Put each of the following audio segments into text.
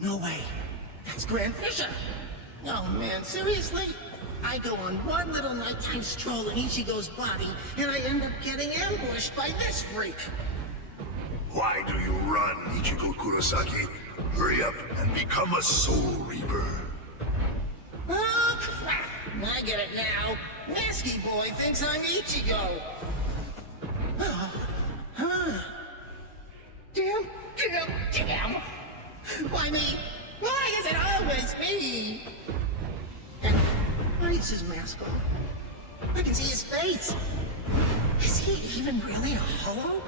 No way. That's Grand Fisher. Oh man, seriously? I go on one little nighttime stroll in Ichigo's body, and I end up getting ambushed by this freak. Why do you run, Ichigo Kurosaki? Hurry up and become a Soul Reaper. Oh, crap! I get it now. Nasty boy thinks I'm Ichigo. Damn! Why me? Why is it always me? And why is his mask off? I can see his face. Is he even really a hollow?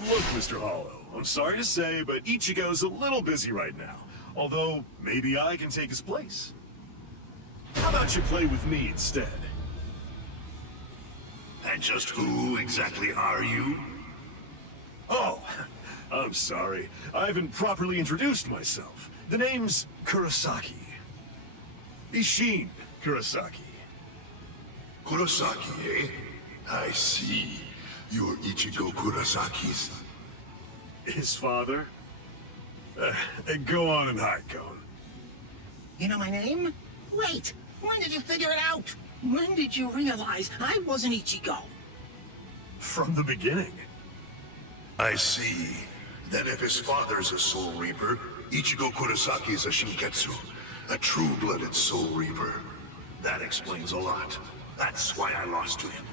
Look, Mr. Hollow, I'm sorry to say, but Ichigo's a little busy right now. Although, maybe I can take his place. How about you play with me instead? And just who exactly are you? Oh, I'm sorry. I haven't properly introduced myself. The name's Kurosaki. Ishin Kurosaki. Kurosaki, eh? I see. You're Ichigo Kurosaki's... His father? Go on and hide, Cone. You know my name? Wait, when did you figure it out? When did you realize I wasn't Ichigo? From the beginning. I see. Then if his father's a Soul Reaper, Ichigo Kurosaki's a Shinketsu, a true-blooded Soul Reaper. That explains a lot. That's why I lost to him.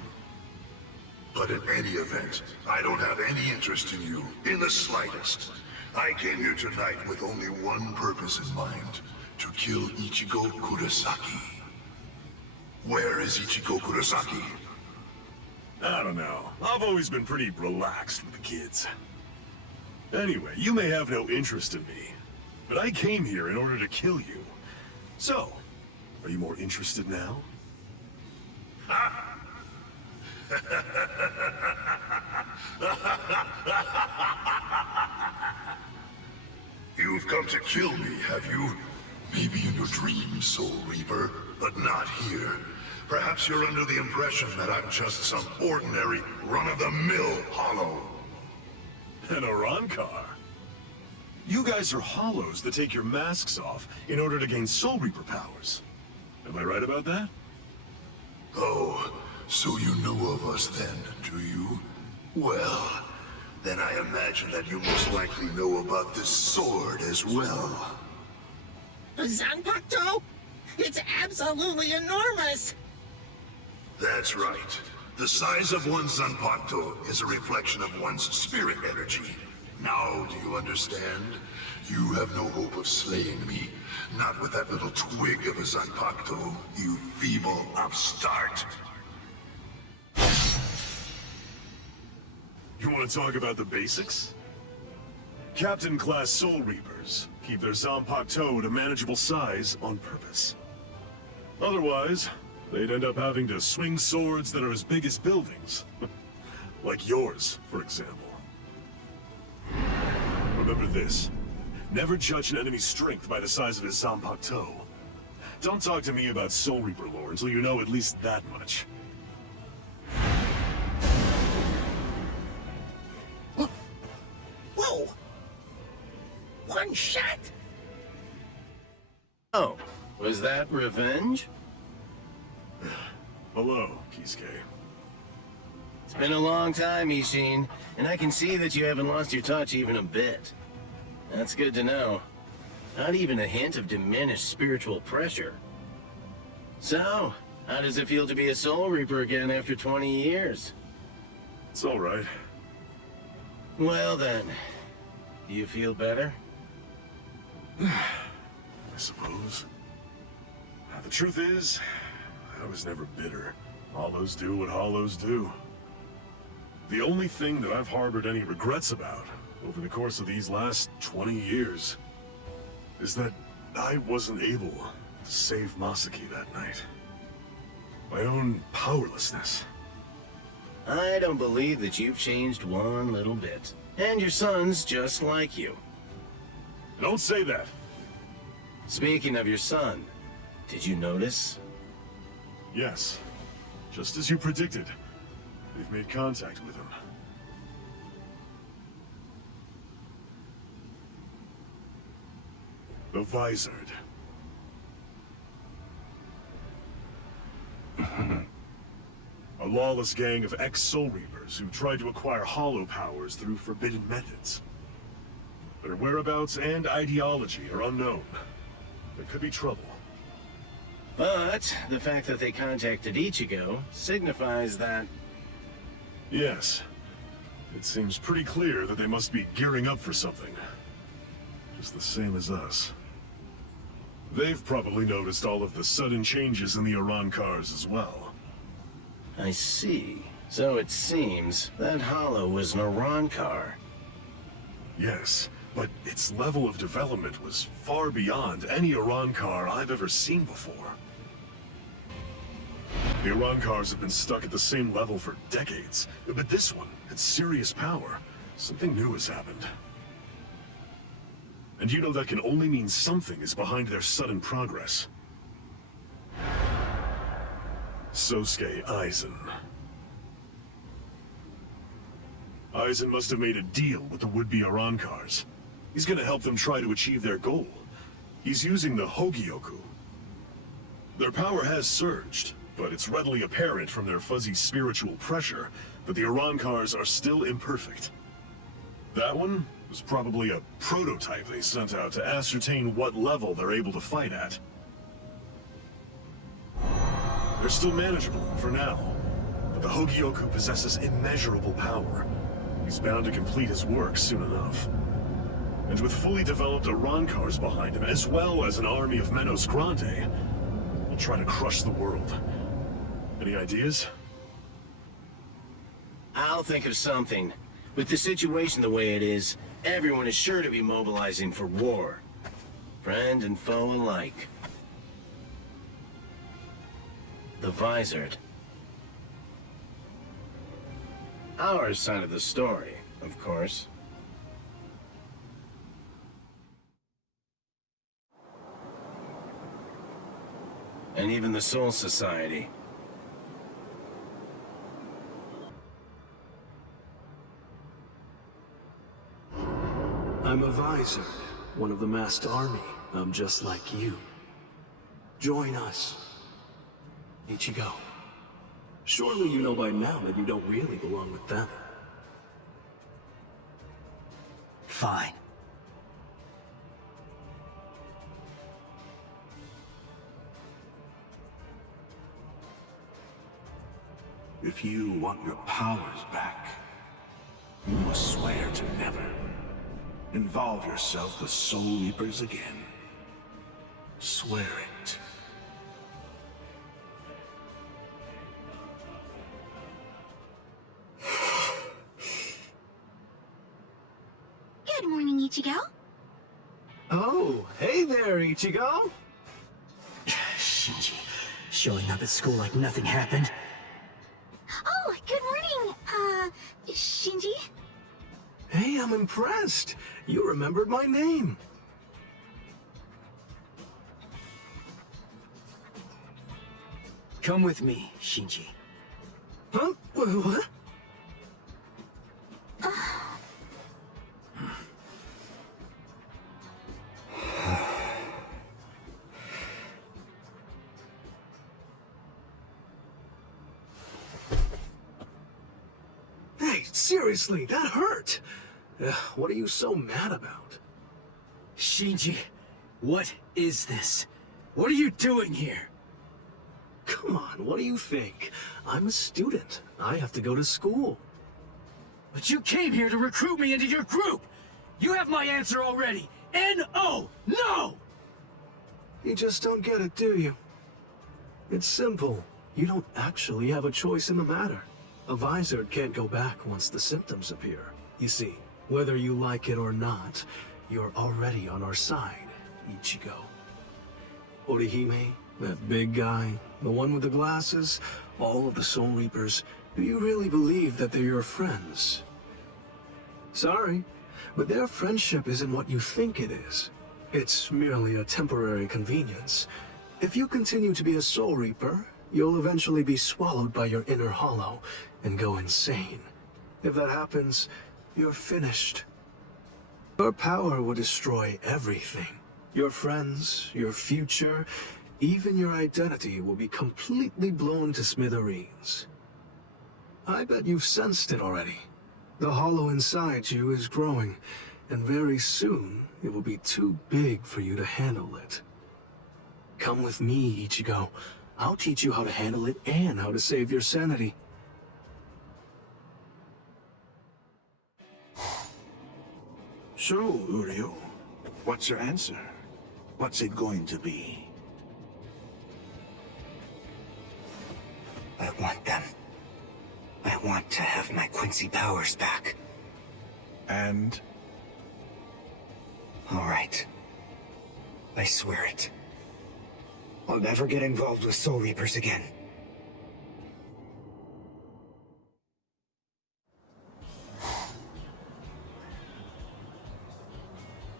But in any event, I don't have any interest in you, in the slightest. I came here tonight with only one purpose in mind, to kill Ichigo Kurosaki. Where is Ichigo Kurosaki? I don't know. I've always been pretty relaxed with the kids. Anyway, you may have no interest in me, but I came here in order to kill you. So, are you more interested now? You've come to kill me, have you? Maybe in your dreams, Soul Reaper, but not here. Perhaps you're under the impression that I'm just some ordinary, run-of-the-mill hollow. An Arankar? You guys are hollows that take your masks off in order to gain Soul Reaper powers. Am I right about that? Oh, so you know of us then, do you? Well, then I imagine that you most likely know about this sword as well. A Zanpakuto? It's absolutely enormous! That's right. The size of one's Zanpakuto is a reflection of one's spirit energy. Now, do you understand? You have no hope of slaying me. Not with that little twig of a Zanpakuto, you feeble upstart. You want to talk about the basics? Captain-class Soul Reapers keep their Zanpakuto at a manageable size on purpose. Otherwise, they'd end up having to swing swords that are as big as buildings. Like yours, for example. Remember this. Never judge an enemy's strength by the size of his Zanpakuto. Don't talk to me about Soul Reaper lore until you know at least that much. Whoa! One shot? Oh, was that revenge? Hello, Kisuke. It's been a long time, Ishin, and I can see that you haven't lost your touch even a bit. That's good to know. Not even a hint of diminished spiritual pressure. So, how does it feel to be a Soul Reaper again after 20 years? It's alright. Well then, do you feel better? I suppose. The truth is, I was never bitter. Hollows do what hollows do. The only thing that I've harbored any regrets about over the course of these last 20 years is that I wasn't able to save Masaki that night. My own powerlessness. I don't believe that you've changed one little bit. And your son's just like you. Don't say that. Speaking of your son, did you notice? Yes, just as you predicted. They've made contact with him. The Vizard. A lawless gang of ex-Soul Reapers who tried to acquire hollow powers through forbidden methods. Their whereabouts and ideology are unknown. There could be trouble. But the fact that they contacted Ichigo signifies that... Yes. It seems pretty clear that they must be gearing up for something. Just the same as us. They've probably noticed all of the sudden changes in the Iran cars as well. I see. So it seems that Hollow was an Iran car. Yes, but its level of development was far beyond any Iran car I've ever seen before. The Iran cars have been stuck at the same level for decades, but this one had serious power. Something new has happened. And you know that can only mean something is behind their sudden progress. Sosuke Aizen. Aizen must have made a deal with the would-be Iran cars. He's gonna help them try to achieve their goal. He's using the Hogyoku. Their power has surged, but it's readily apparent from their fuzzy spiritual pressure that the Iran cars are still imperfect. That one was probably a prototype they sent out to ascertain what level they're able to fight at. They're still manageable for now, but the Hogyoku possesses immeasurable power. He's bound to complete his work soon enough. And with fully developed Iran cars behind him, as well as an army of Menos Grande, he'll try to crush the world. Any ideas? I'll think of something. With the situation the way it is, everyone is sure to be mobilizing for war. Friend and foe alike. The Vizard. Our side of the story, of course. And even the Soul Society. I'm a Vizard, one of the masked army. I'm just like you. Join us. Ichigo. Surely you know by now that you don't really belong with them. Fine. If you want your powers back, you must swear to never involve yourself with Soul Reapers again. Swear it. Good morning, Ichigo. Oh, hey there, Ichigo. Shinji, showing up at school like nothing happened. Oh, good morning, Shinji. Hey, I'm impressed. You remembered my name. Come with me, Shinji. Huh? What? Hey, seriously, that hurt. What are you so mad about? Shinji, what is this? What are you doing here? Come on, what do you think? I'm a student. I have to go to school. But you came here to recruit me into your group! You have my answer already! N-O! No! You just don't get it, do you? It's simple. You don't actually have a choice in the matter. A Vizard can't go back once the symptoms appear. You see, whether you like it or not, you're already on our side, Ichigo. Orihime, that big guy, the one with the glasses, all of the Soul Reapers, do you really believe that they're your friends? Sorry, but their friendship isn't what you think it is. It's merely a temporary convenience. If you continue to be a Soul Reaper, you'll eventually be swallowed by your inner hollow and go insane. If that happens, you're finished. Your power will destroy everything. Your friends, your future, even your identity will be completely blown to smithereens. I bet you've sensed it already. The hollow inside you is growing, and very soon it will be too big for you to handle it. Come with me, Ichigo. I'll teach you how to handle it and how to save your sanity. So, Uryu, what's your answer? What's it going to be? I want them. I want to have my Quincy powers back. And? All right. I swear it. I'll never get involved with Soul Reapers again.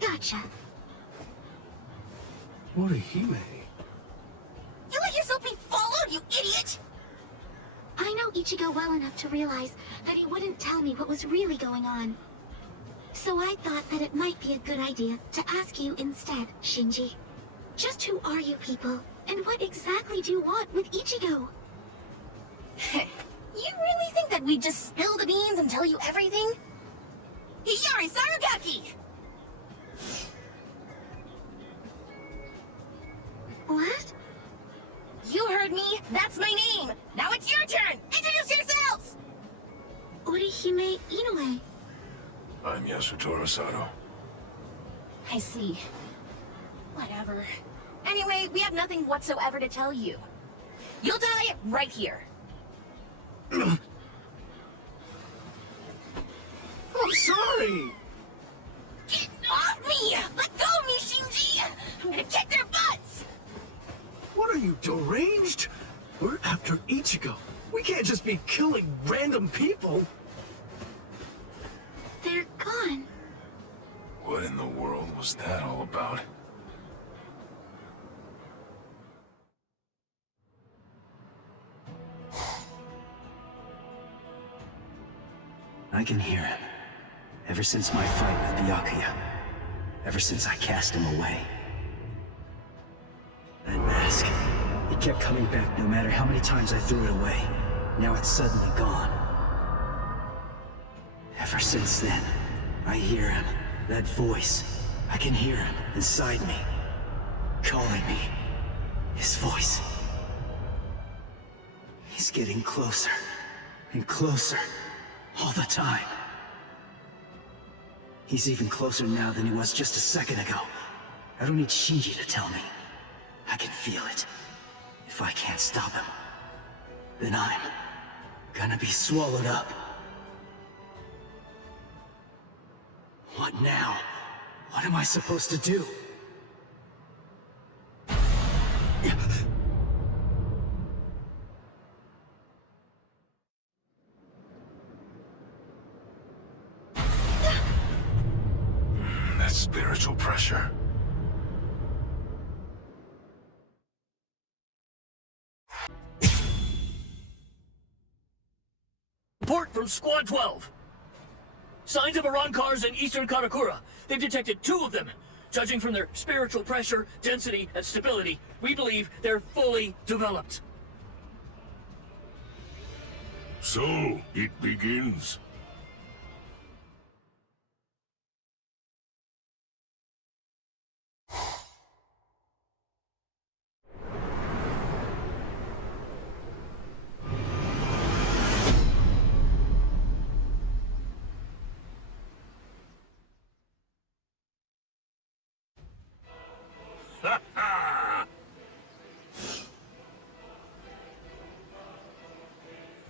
Gotcha. Orihime. You let yourself be followed, you idiot! I know Ichigo well enough to realize that he wouldn't tell me what was really going on. So I thought that it might be a good idea to ask you instead, Shinji. Just who are you people, and what exactly do you want with Ichigo? You really think that we'd just spill the beans and tell you everything? Hiyari Sarugaki! What? You heard me! That's my name! Now it's your turn! Introduce yourselves! Orihime Inoue. I'm Yasutaro Sato. I see. Whatever. Anyway, we have nothing whatsoever to tell you. You'll die right here. I'm sorry! Get off me! Let go of me, Shinji! I'm gonna kick their butts! What are you, deranged? We're after Ichigo. We can't just be killing random people. They're gone. What in the world was that all about? I can hear him. Ever since my fight with Byakuya. Ever since I cast him away. That mask. It kept coming back no matter how many times I threw it away. Now it's suddenly gone. Ever since then, I hear him. That voice. I can hear him inside me. Calling me. His voice. He's getting closer. And closer. All the time. He's even closer now than he was just a second ago. I don't need Shinji to tell me. I can feel it. If I can't stop him, then I'm gonna be swallowed up. What now? What am I supposed to do? That spiritual pressure. Report from Squad 12. Signs of Arancars in eastern Karakura. They've detected 2 of them. Judging from their spiritual pressure, density, and stability, we believe they're fully developed. So, it begins.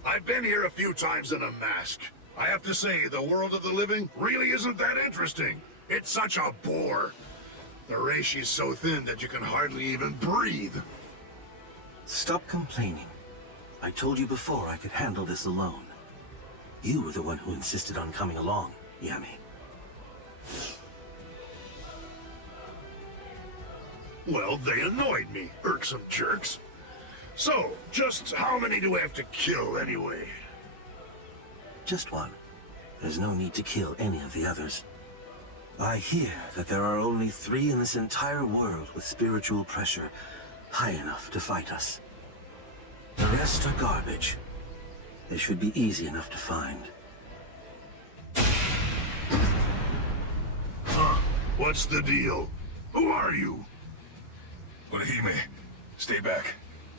I've been here a few times in a mask. I have to say, the world of the living really isn't that interesting. It's such a bore. The reishi's so thin that you can hardly even breathe. Stop complaining. I told you before I could handle this alone. You were the one who insisted on coming along, Yami. Well, they annoyed me, irksome jerks. So, just how many do we have to kill anyway? Just one. There's no need to kill any of the others. I hear that there are only 3 in this entire world with spiritual pressure high enough to fight us. The rest are garbage. They should be easy enough to find. Huh? What's the deal? Who are you? Orihime, stay back.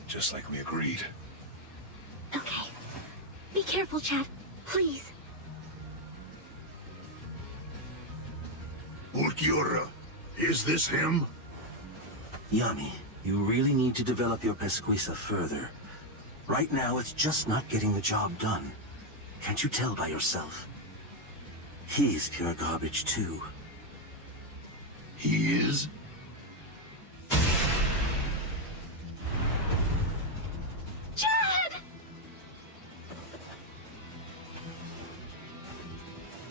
Just like we agreed. Okay. Be careful, Chad. Please. Ulquiorra, is this him? Yami, you really need to develop your pesquisa further. Right now, it's just not getting the job done. Can't you tell by yourself? He's pure garbage, too. He is? Chad!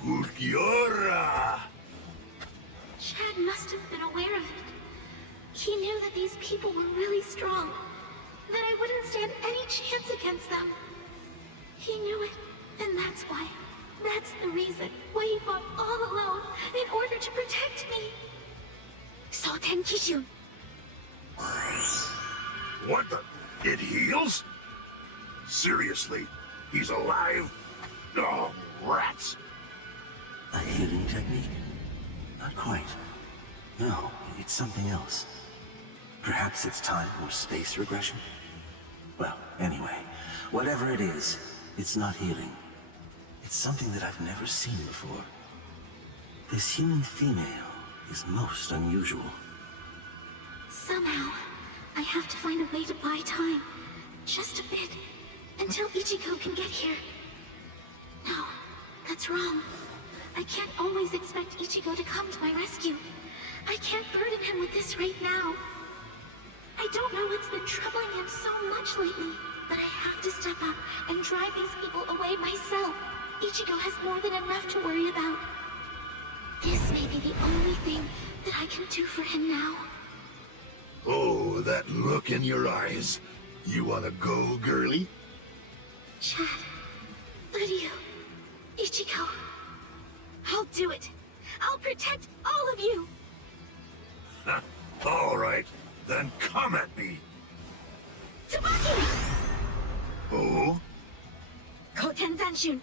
Ulquiorra! Chad must have been aware of it. He knew that these people were really strong. That I wouldn't stand any chance against them. He knew it, and that's why. That's the reason why he fought all alone in order to protect me. Soten Kishun. What the? It heals? Seriously? He's alive? Oh, rats! A healing technique? Not quite. No, it's something else. Perhaps it's time or space regression? Well, anyway, whatever it is, it's not healing. It's something that I've never seen before. This human female is most unusual. Somehow, I have to find a way to buy time. Just a bit. Until Ichigo can get here. No, that's wrong. I can't always expect Ichigo to come to my rescue. I can't burden him with this right now. I don't know what's been troubling him so much lately, but I have to step up and drive these people away myself. Ichigo has more than enough to worry about. This may be the only thing that I can do for him now. Oh, that look in your eyes. You wanna go, girlie? Chad, Lydia, Ichigo. I'll do it. I'll protect all of you. All right, then come at me. Tsubaki! Oh? Koten Zanshun.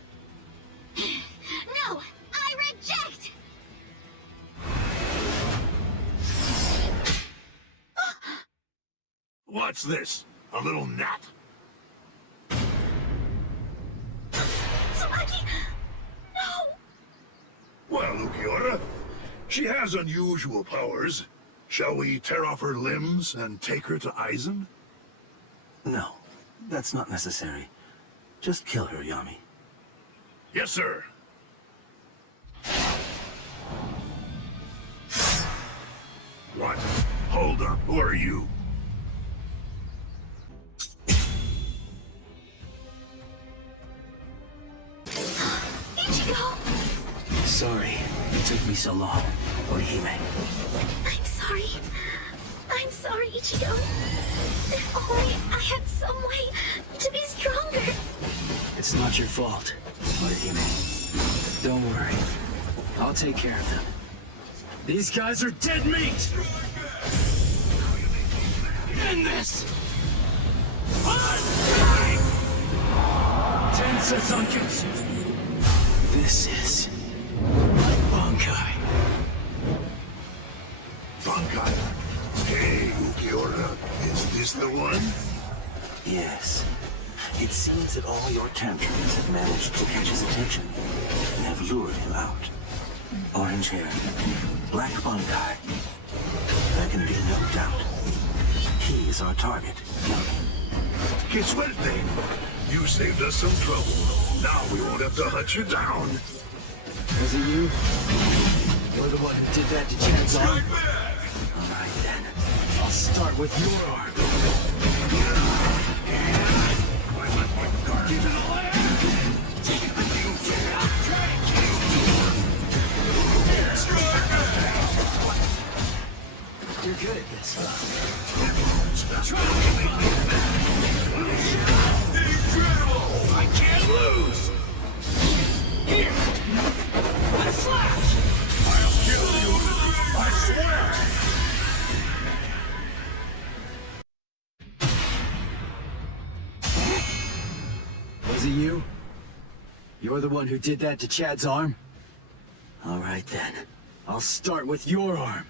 No, I reject! What's this? A little gnat? Tsubaki! No! Well, Ulquiorra, she has unusual powers. Shall we tear off her limbs and take her to Aizen? No, that's not necessary. Just kill her, Yami. Yes, sir. What? Hold up, who are you? Ichigo! Sorry, it took me so long. Orihime. I'm sorry. I'm sorry, Ichigo. If only I had some way to be stronger. It's not your fault, Orihime. Don't worry. I'll take care of them. These guys are dead meat! End this! Tensa Zanketsu! This is... Bankai. Bankai. Hey, Ulquiorra, is this the one? Yes. It seems that all your tantrums have managed to catch his attention and have lured him out. Orange hair, black Bankai. There can be no doubt. He's our target, Yami. Que suerte! You saved us some trouble. Now we won't have to hunt you down. Was it you? You're the one who did that to Chanzong? All right, then. I'll start with your arm. You're good at this. Was it you? You're the one who did that to Chad's arm? All right then. I'll start with your arm.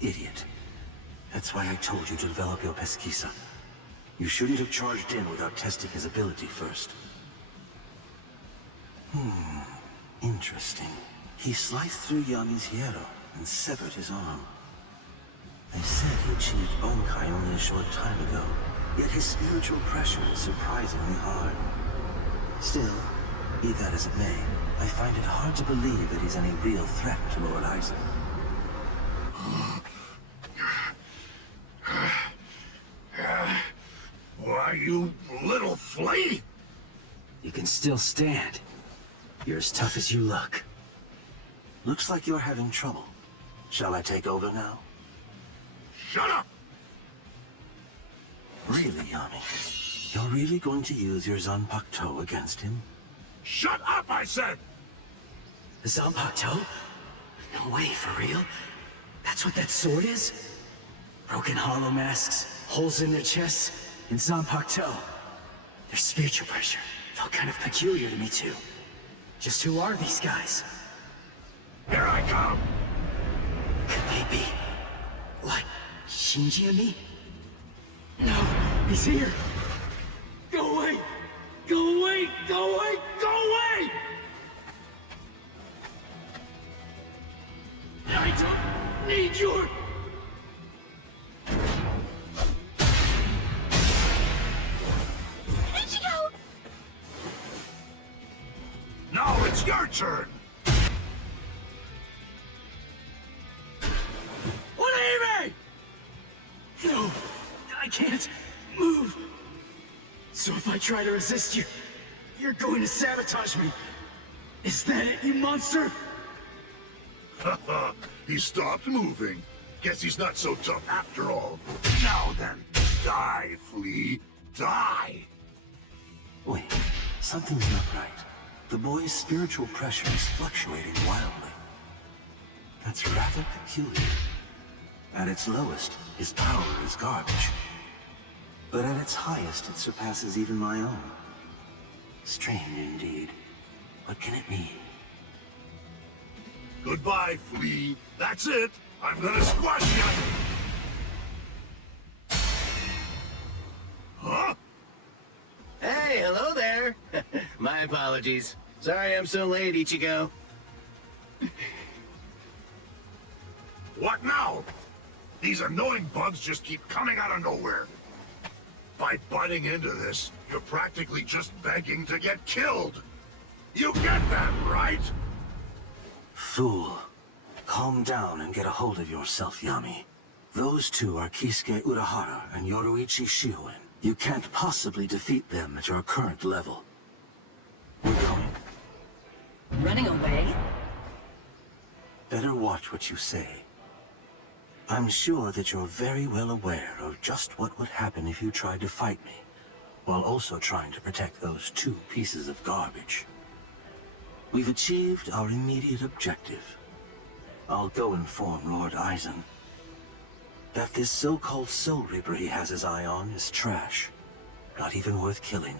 Idiot. That's why I told you to develop your pesquisa. You shouldn't have charged in without testing his ability first. Interesting. He sliced through Yami's hierro and severed his arm. They said he achieved Bankai only a short time ago, yet his spiritual pressure is surprisingly hard. Still, be that as it may, I find it hard to believe that he's any real threat to Lord Eisen. Why, you little flea! You can still stand. You're as tough as you look. Looks like you're having trouble. Shall I take over now? Shut up! Really, Yami? You're really going to use your Zanpakuto against him? Shut up, I said! The Zanpakuto? No way, for real? That's what that sword is? Broken hollow masks, holes in their chests, and Zanpakuto. Their spiritual pressure felt kind of peculiar to me too. Just who are these guys? Here I come! Could they be like Shinji and me? No, he's here! Go away! Go away! Go away! Go away! I don't need your... Ichigo! Now it's your turn! Leave me! No, I can't move. So if I try to resist you, you're going to sabotage me. Is that it, you monster? He stopped moving. Guess he's not so tough after all. Now then, die, flea. Die! Wait, something's not right. The boy's spiritual pressure is fluctuating wildly. That's rather peculiar. At its lowest, his power is garbage. But at its highest, it surpasses even my own. Strange indeed. What can it mean? Goodbye, flea. That's it. I'm gonna squash you. Huh? Hey, hello there. My apologies. Sorry I'm so late, Ichigo. What now? These annoying bugs just keep coming out of nowhere. By butting into this, you're practically just begging to get killed. You get that, right? Fool. Calm down and get a hold of yourself, Yami. Those two are Kisuke Urahara and Yoruichi Shihoin. You can't possibly defeat them at your current level. We're going. Running away? Better watch what you say. I'm sure that you're very well aware of just what would happen if you tried to fight me, while also trying to protect those two pieces of garbage. We've achieved our immediate objective. I'll go inform Lord Eisen that this so-called Soul Reaper he has his eye on is trash, not even worth killing.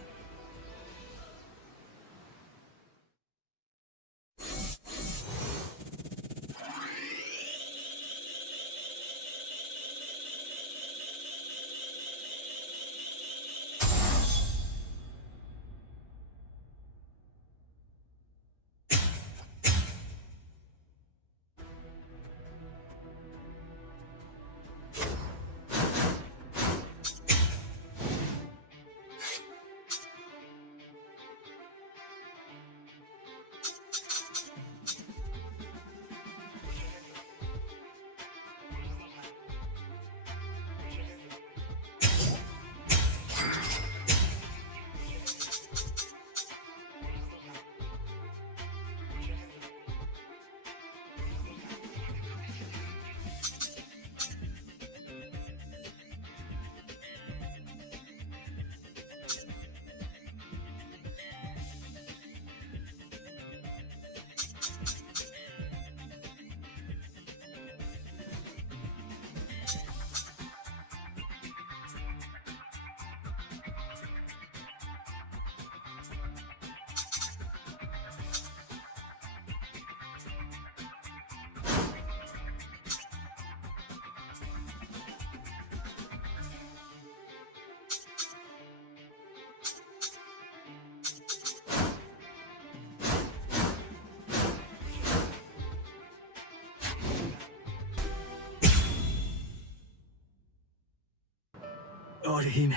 Orihime,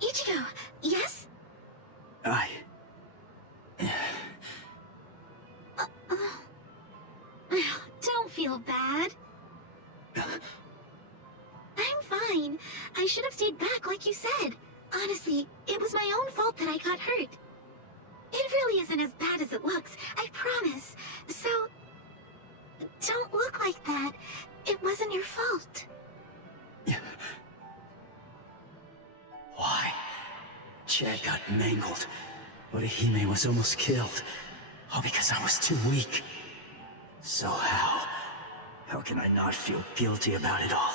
Ichigo, yes? Don't feel bad. I'm fine. I should have stayed back like you said. Honestly, it was my own fault that I got hurt. It really isn't as bad as it looks, I promise. So, don't look like that. It wasn't your fault. Why? Chad got mangled. Orihime was almost killed. All because I was too weak. So how? How can I not feel guilty about it all?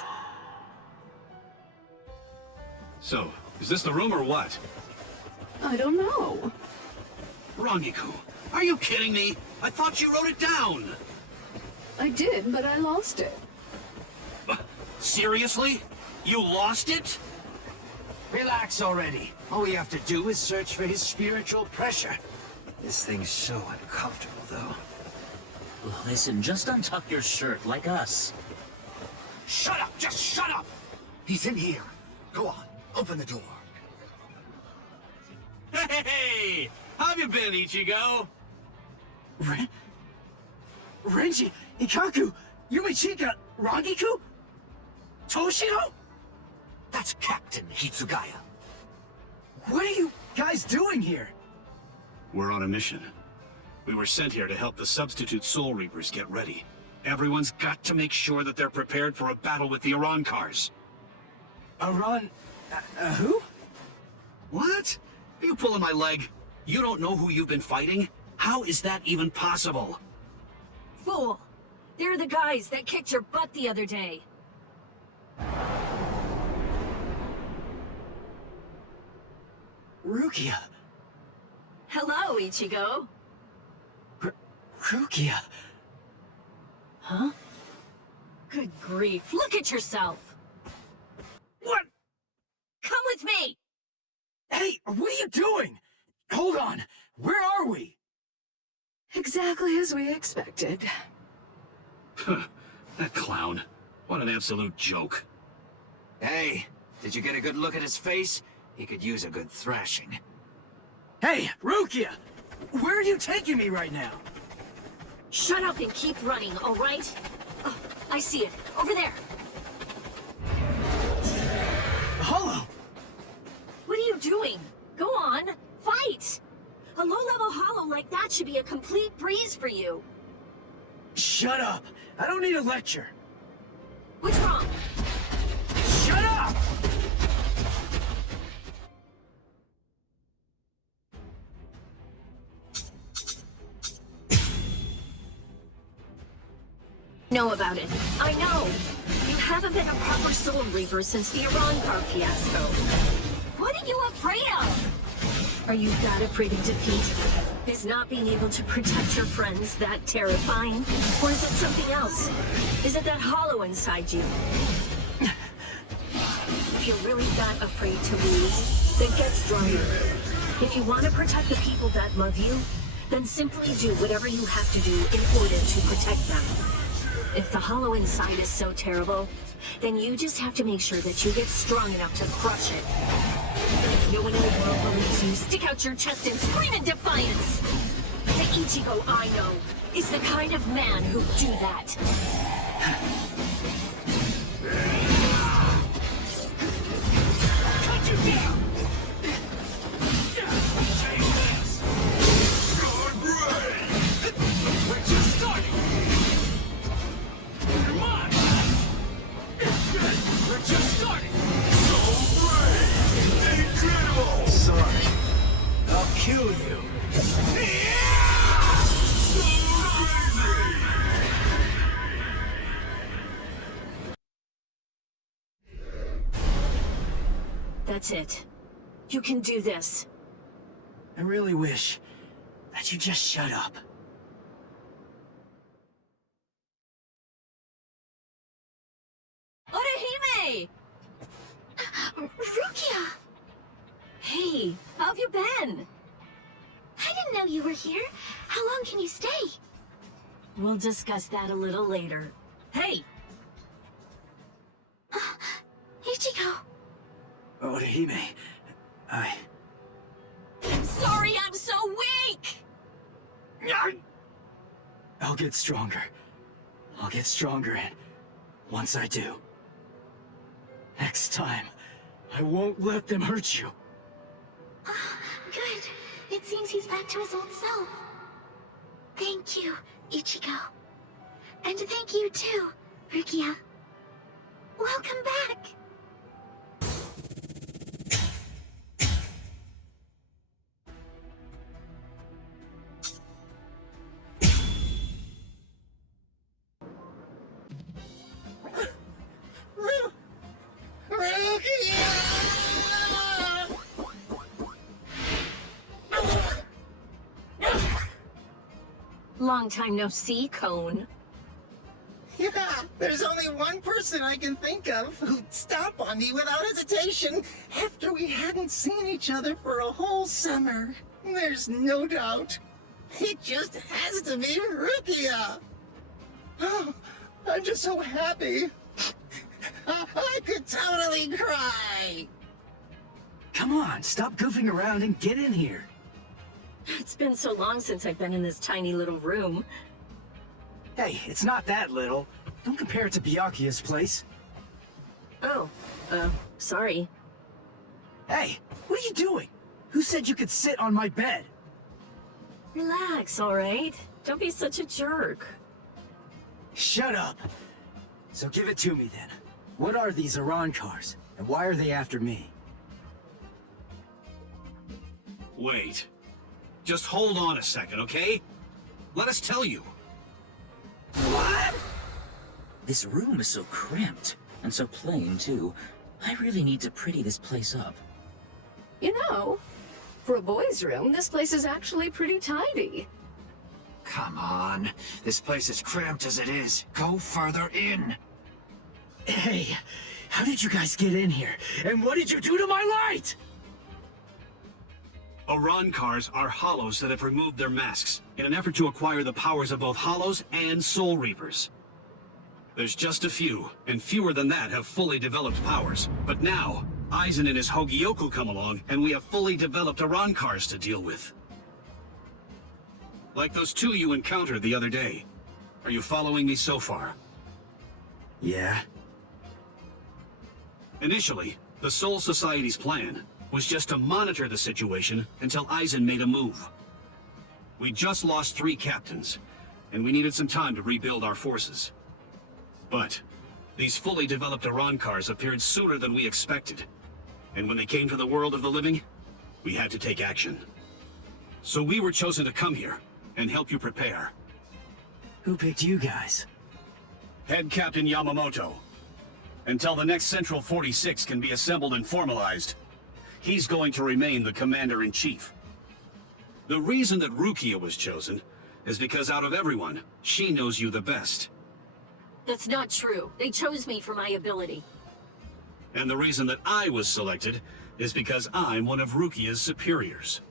So, is this the room or what? I don't know. Rangiku, are you kidding me? I thought you wrote it down! I did, but I lost it. Seriously? You lost it? Relax already. All we have to do is search for his spiritual pressure. This thing's so uncomfortable, though. Listen, just untuck your shirt like us. Shut up! Just shut up! He's in here. Go on, open the door. Hey! How have you been, Ichigo? Renji, Ikaku, Yumichika, Rangiku? Toshiro? That's Captain Hitsugaya. What are you guys doing here? We're on a mission. We were sent here to help the substitute Soul Reapers get ready. Everyone's got to make sure that they're prepared for a battle with the Arancars. Who? What? Are you pulling my leg? You don't know who you've been fighting? How is that even possible? Fool! They're the guys that kicked your butt the other day. Rukia. Hello, Ichigo. Rukia. Huh? Good grief, look at yourself! What? Come with me! Hey, what are you doing? Hold on. Where are we? Exactly as we expected. That clown. What an absolute joke. Hey, did you get a good look at his face? He could use a good thrashing. Hey, Rukia! Where are you taking me right now? Shut up and keep running, alright? Oh, I see it. Over there. Hollow! What are you doing? Go on, fight! A low-level hollow like that should be a complete breeze for you. Shut up! I don't need a lecture. What's wrong? Shut up! Know about it. I know. You haven't been a proper Soul Reaper since the Arankar fiasco. What are you afraid of? Are you that afraid of defeat? Is not being able to protect your friends that terrifying? Or is it something else? Is it that hollow inside you? If you're really that afraid to lose, then get stronger. If you want to protect the people that love you, then simply do whatever you have to do in order to protect them. If the hollow inside is so terrible, then you just have to make sure that you get strong enough to crush it. If no one in the world believes you, stick out your chest and scream in defiance! The Ichigo I know is the kind of man who'd do that. Cut you down! Take this! Good brain! We're just starting! Come on! We're just starting! So brave! Incredible! Sorry. I'll kill you. Yeah! So crazy! That's it. You can do this. I really wish that you just shut up. Orihime! Rukia! Hey, how have you been? I didn't know you were here. How long can you stay? We'll discuss that a little later. Hey! Ichigo. Orihime, I'm sorry I'm so weak! I'll get stronger. I'll get stronger, and once I do, next time, I won't let them hurt you. Good. It seems he's back to his old self. Thank you, Ichigo. And thank you too, Rukia. Welcome back! Long time no see, Cone. Yeah, there's only one person I can think of who'd stop on me without hesitation after we hadn't seen each other for a whole summer. There's no doubt. It just has to be Rukia. Oh, I'm just so happy. I could totally cry. Come on, stop goofing around and get in here. It's been so long since I've been in this tiny little room. Hey, it's not that little. Don't compare it to Byakuya's place. Oh, sorry. Hey, what are you doing? Who said you could sit on my bed? Relax, alright? Don't be such a jerk. Shut up. So give it to me then. What are these Iran cars, and why are they after me? Wait. Just hold on a second, okay? Let us tell you. What? This room is so cramped, and so plain, too. I really need to pretty this place up. You know, for a boys' room, this place is actually pretty tidy. Come on. This place is cramped as it is. Go further in. Hey, how did you guys get in here? And what did you do to my light? Iran cars are hollows that have removed their masks in an effort to acquire the powers of both hollows and soul reapers. There's just a few, and fewer than that have fully developed powers. But now, Aizen and his Hogyoku come along, and we have fully developed Iran cars to deal with. Like those two you encountered the other day. Are you following me so far? Yeah. Initially, the Soul Society's plan was just to monitor the situation until Aizen made a move. We just lost 3 captains, and we needed some time to rebuild our forces. But these fully developed Iran cars appeared sooner than we expected, and when they came to the world of the living, we had to take action. So we were chosen to come here and help you prepare. Who picked you guys? Head Captain Yamamoto. Until the next Central 46 can be assembled and formalized, he's going to remain the Commander-in-Chief. The reason that Rukia was chosen is because out of everyone, she knows you the best. That's not true. They chose me for my ability. And the reason that I was selected is because I'm one of Rukia's superiors.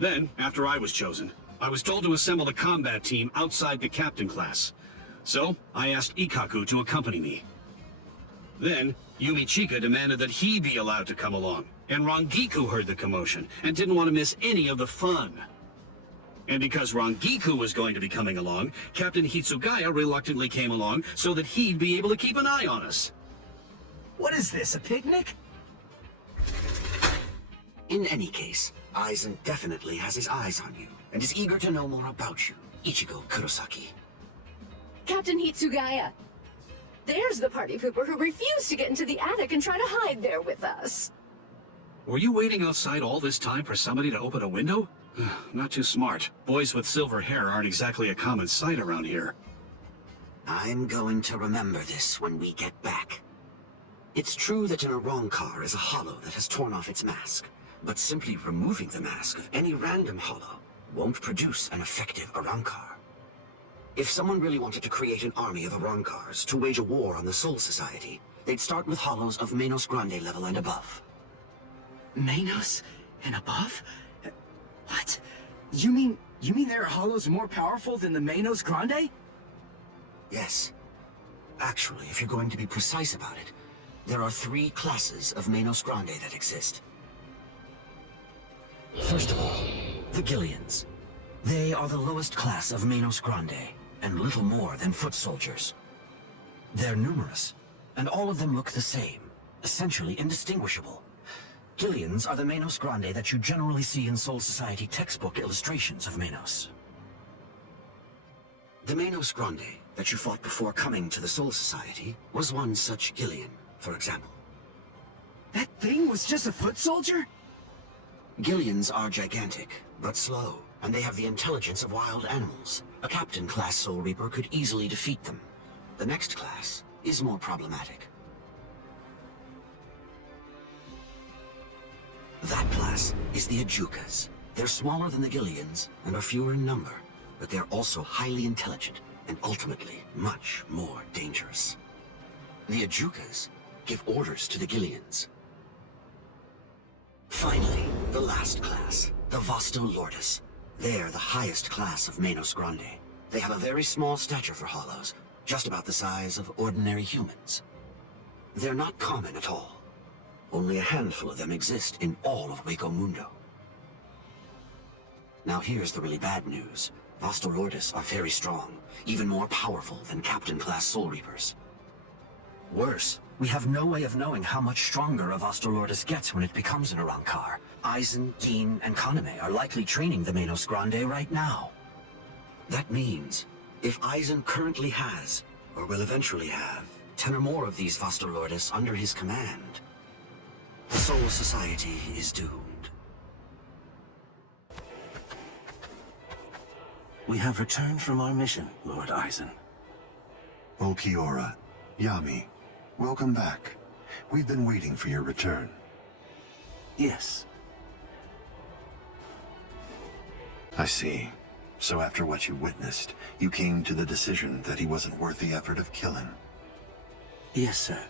Then, after I was chosen, I was told to assemble a combat team outside the captain class. So, I asked Ikkaku to accompany me. Then, Yumi Chika demanded that he be allowed to come along, and Rangiku heard the commotion and didn't want to miss any of the fun. And because Rangiku was going to be coming along, Captain Hitsugaya reluctantly came along so that he'd be able to keep an eye on us. What is this, a picnic? In any case, Aizen definitely has his eyes on you, and is eager to know more about you, Ichigo Kurosaki. Captain Hitsugaya. There's the party pooper who refused to get into the attic and try to hide there with us. Were you waiting outside all this time for somebody to open a window? Not too smart. Boys with silver hair aren't exactly a common sight around here. I'm going to remember this when we get back. It's true that an Iran-car is a hollow that has torn off its mask, but simply removing the mask of any random hollow won't produce an effective Iran-car. If someone really wanted to create an army of Iran-cars to wage a war on the Soul Society, they'd start with hollows of Menos Grande level and above. Menos and above? What? You mean there are hollows more powerful than the Menos Grande? Yes. Actually, if you're going to be precise about it, There are 3 classes of Manos Grande that exist. First of all, the Gillians. They are the lowest class of Manos Grande, and little more than foot soldiers. They're numerous, and all of them look the same, essentially indistinguishable. Gillians are the Manos Grande that you generally see in Soul Society textbook illustrations of Manos. The Manos Grande that you fought before coming to the Soul Society was one such Gillian, for example. That thing was just a foot soldier? Gillians are gigantic, but slow, and they have the intelligence of wild animals. A Captain-class Soul Reaper could easily defeat them. The next class is more problematic. That class is the Ajukas. They're smaller than the Gillians and are fewer in number, but they're also highly intelligent and ultimately much more dangerous. The Ajukas give orders to the Gillians. Finally, the last class, the Vasto Lordis. They're the highest class of Manos Grande. They have a very small stature for hollows, just about the size of ordinary humans. They're not common at all. Only a handful of them exist in all of Hueco Mundo. Now here's the really bad news. Vasto Lordis are very strong, even more powerful than Captain-class Soul Reapers. Worse, we have no way of knowing how much stronger a Vasto Lordis gets when it becomes an Arankar. Aizen, Gin, and Kaname are likely training the Manos Grande right now. That means, if Aizen currently has, or will eventually have, 10 or more of these Vasto Lordis under his command, the Soul Society is doomed. We have returned from our mission, Lord Aizen. Ulquiorra, Yami, welcome back. We've been waiting for your return. Yes. I see. So after what you witnessed, you came to the decision that he wasn't worth the effort of killing. Yes, sir.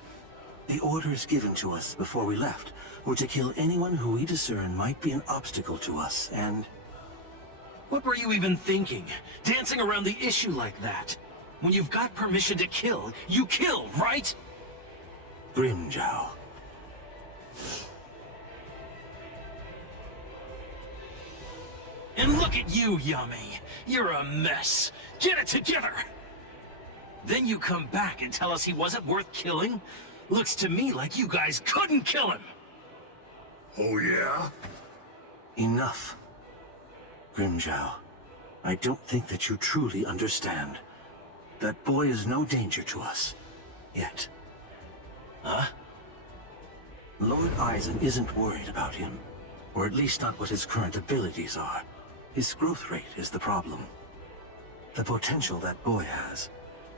The orders given to us before we left were to kill anyone who we discern might be an obstacle to us, and... What were you even thinking? Dancing around the issue like that? When you've got permission to kill, you kill, right? Grimjow. And look at you, Yami. You're a mess. Get it together! Then you come back and tell us he wasn't worth killing? Looks to me like you guys couldn't kill him! Oh, yeah? Enough. Grimjow, I don't think that you truly understand. That boy is no danger to us. Yet. Huh? Lord Aizen isn't worried about him. Or at least not what his current abilities are. His growth rate is the problem. The potential that boy has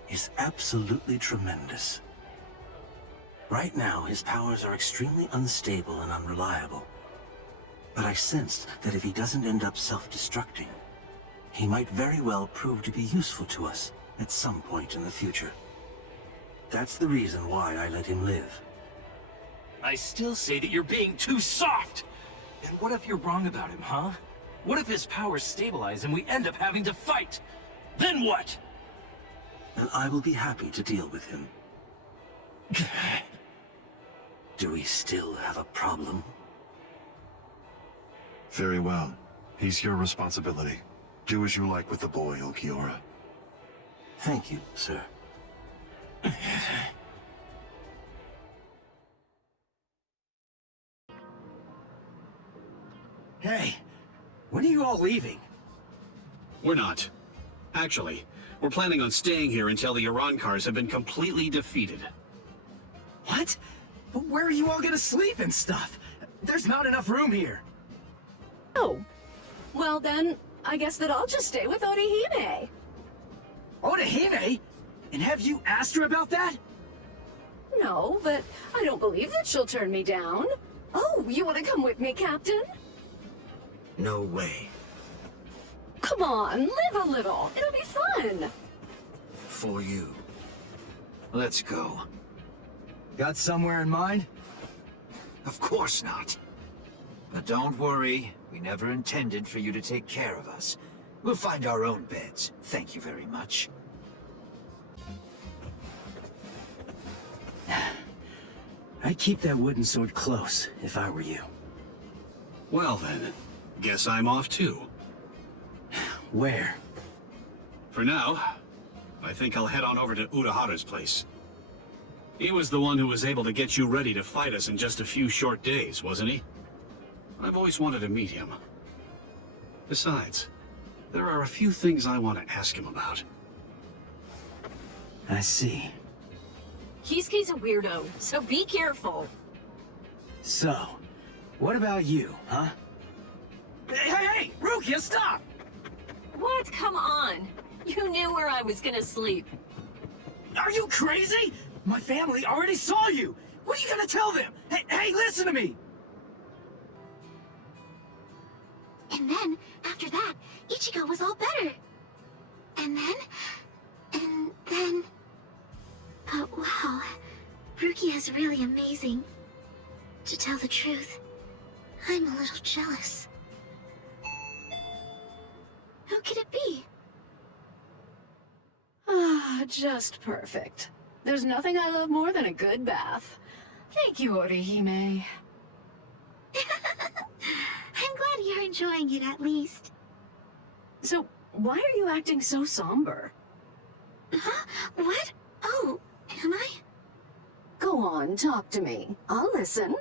is absolutely tremendous. Right now, his powers are extremely unstable and unreliable. But I sensed that if he doesn't end up self-destructing, he might very well prove to be useful to us at some point in the future. That's the reason why I let him live. I still say that you're being too soft! And what if you're wrong about him, huh? What if his powers stabilize and we end up having to fight? Then what? And I will be happy to deal with him. Do we still have a problem? Very well. He's your responsibility. Do as you like with the boy, Ulquiorra. Thank you, sir. Hey, when are you all leaving? We're not. Actually, we're planning on staying here until the Arankars have been completely defeated. What? But where are you all gonna sleep and stuff? There's not enough room here. Oh. Well then, I guess that I'll just stay with Orihime. Orihime? And have you asked her about that? No, but I don't believe that she'll turn me down. Oh, you want to come with me, Captain? No way. Come on, live a little. It'll be fun. For you. Let's go. Got somewhere in mind? Of course not. But don't worry, we never intended for you to take care of us. We'll find our own beds. Thank you very much. I'd keep that wooden sword close if I were you. Well then, guess I'm off too. Where? For now, I think I'll head on over to Urahara's place. He was the one who was able to get you ready to fight us in just a few short days, wasn't he? I've always wanted to meet him. Besides, there are a few things I want to ask him about. I see. Kisuke's a weirdo, so be careful. So, what about you, huh? Hey, Rukia, stop! What? Come on. You knew where I was gonna sleep. Are you crazy? My family already saw you! What are you gonna tell them? Hey, listen to me! And then, after that, Ichigo was all better. And then... But wow, Rukia is really amazing. To tell the truth, I'm a little jealous. Who could it be? Ah, just perfect. There's nothing I love more than a good bath. Thank you, Orihime. I'm glad you're enjoying it at least. So, why are you acting so somber? Huh? What? Oh, am I? Go on, talk to me. I'll listen.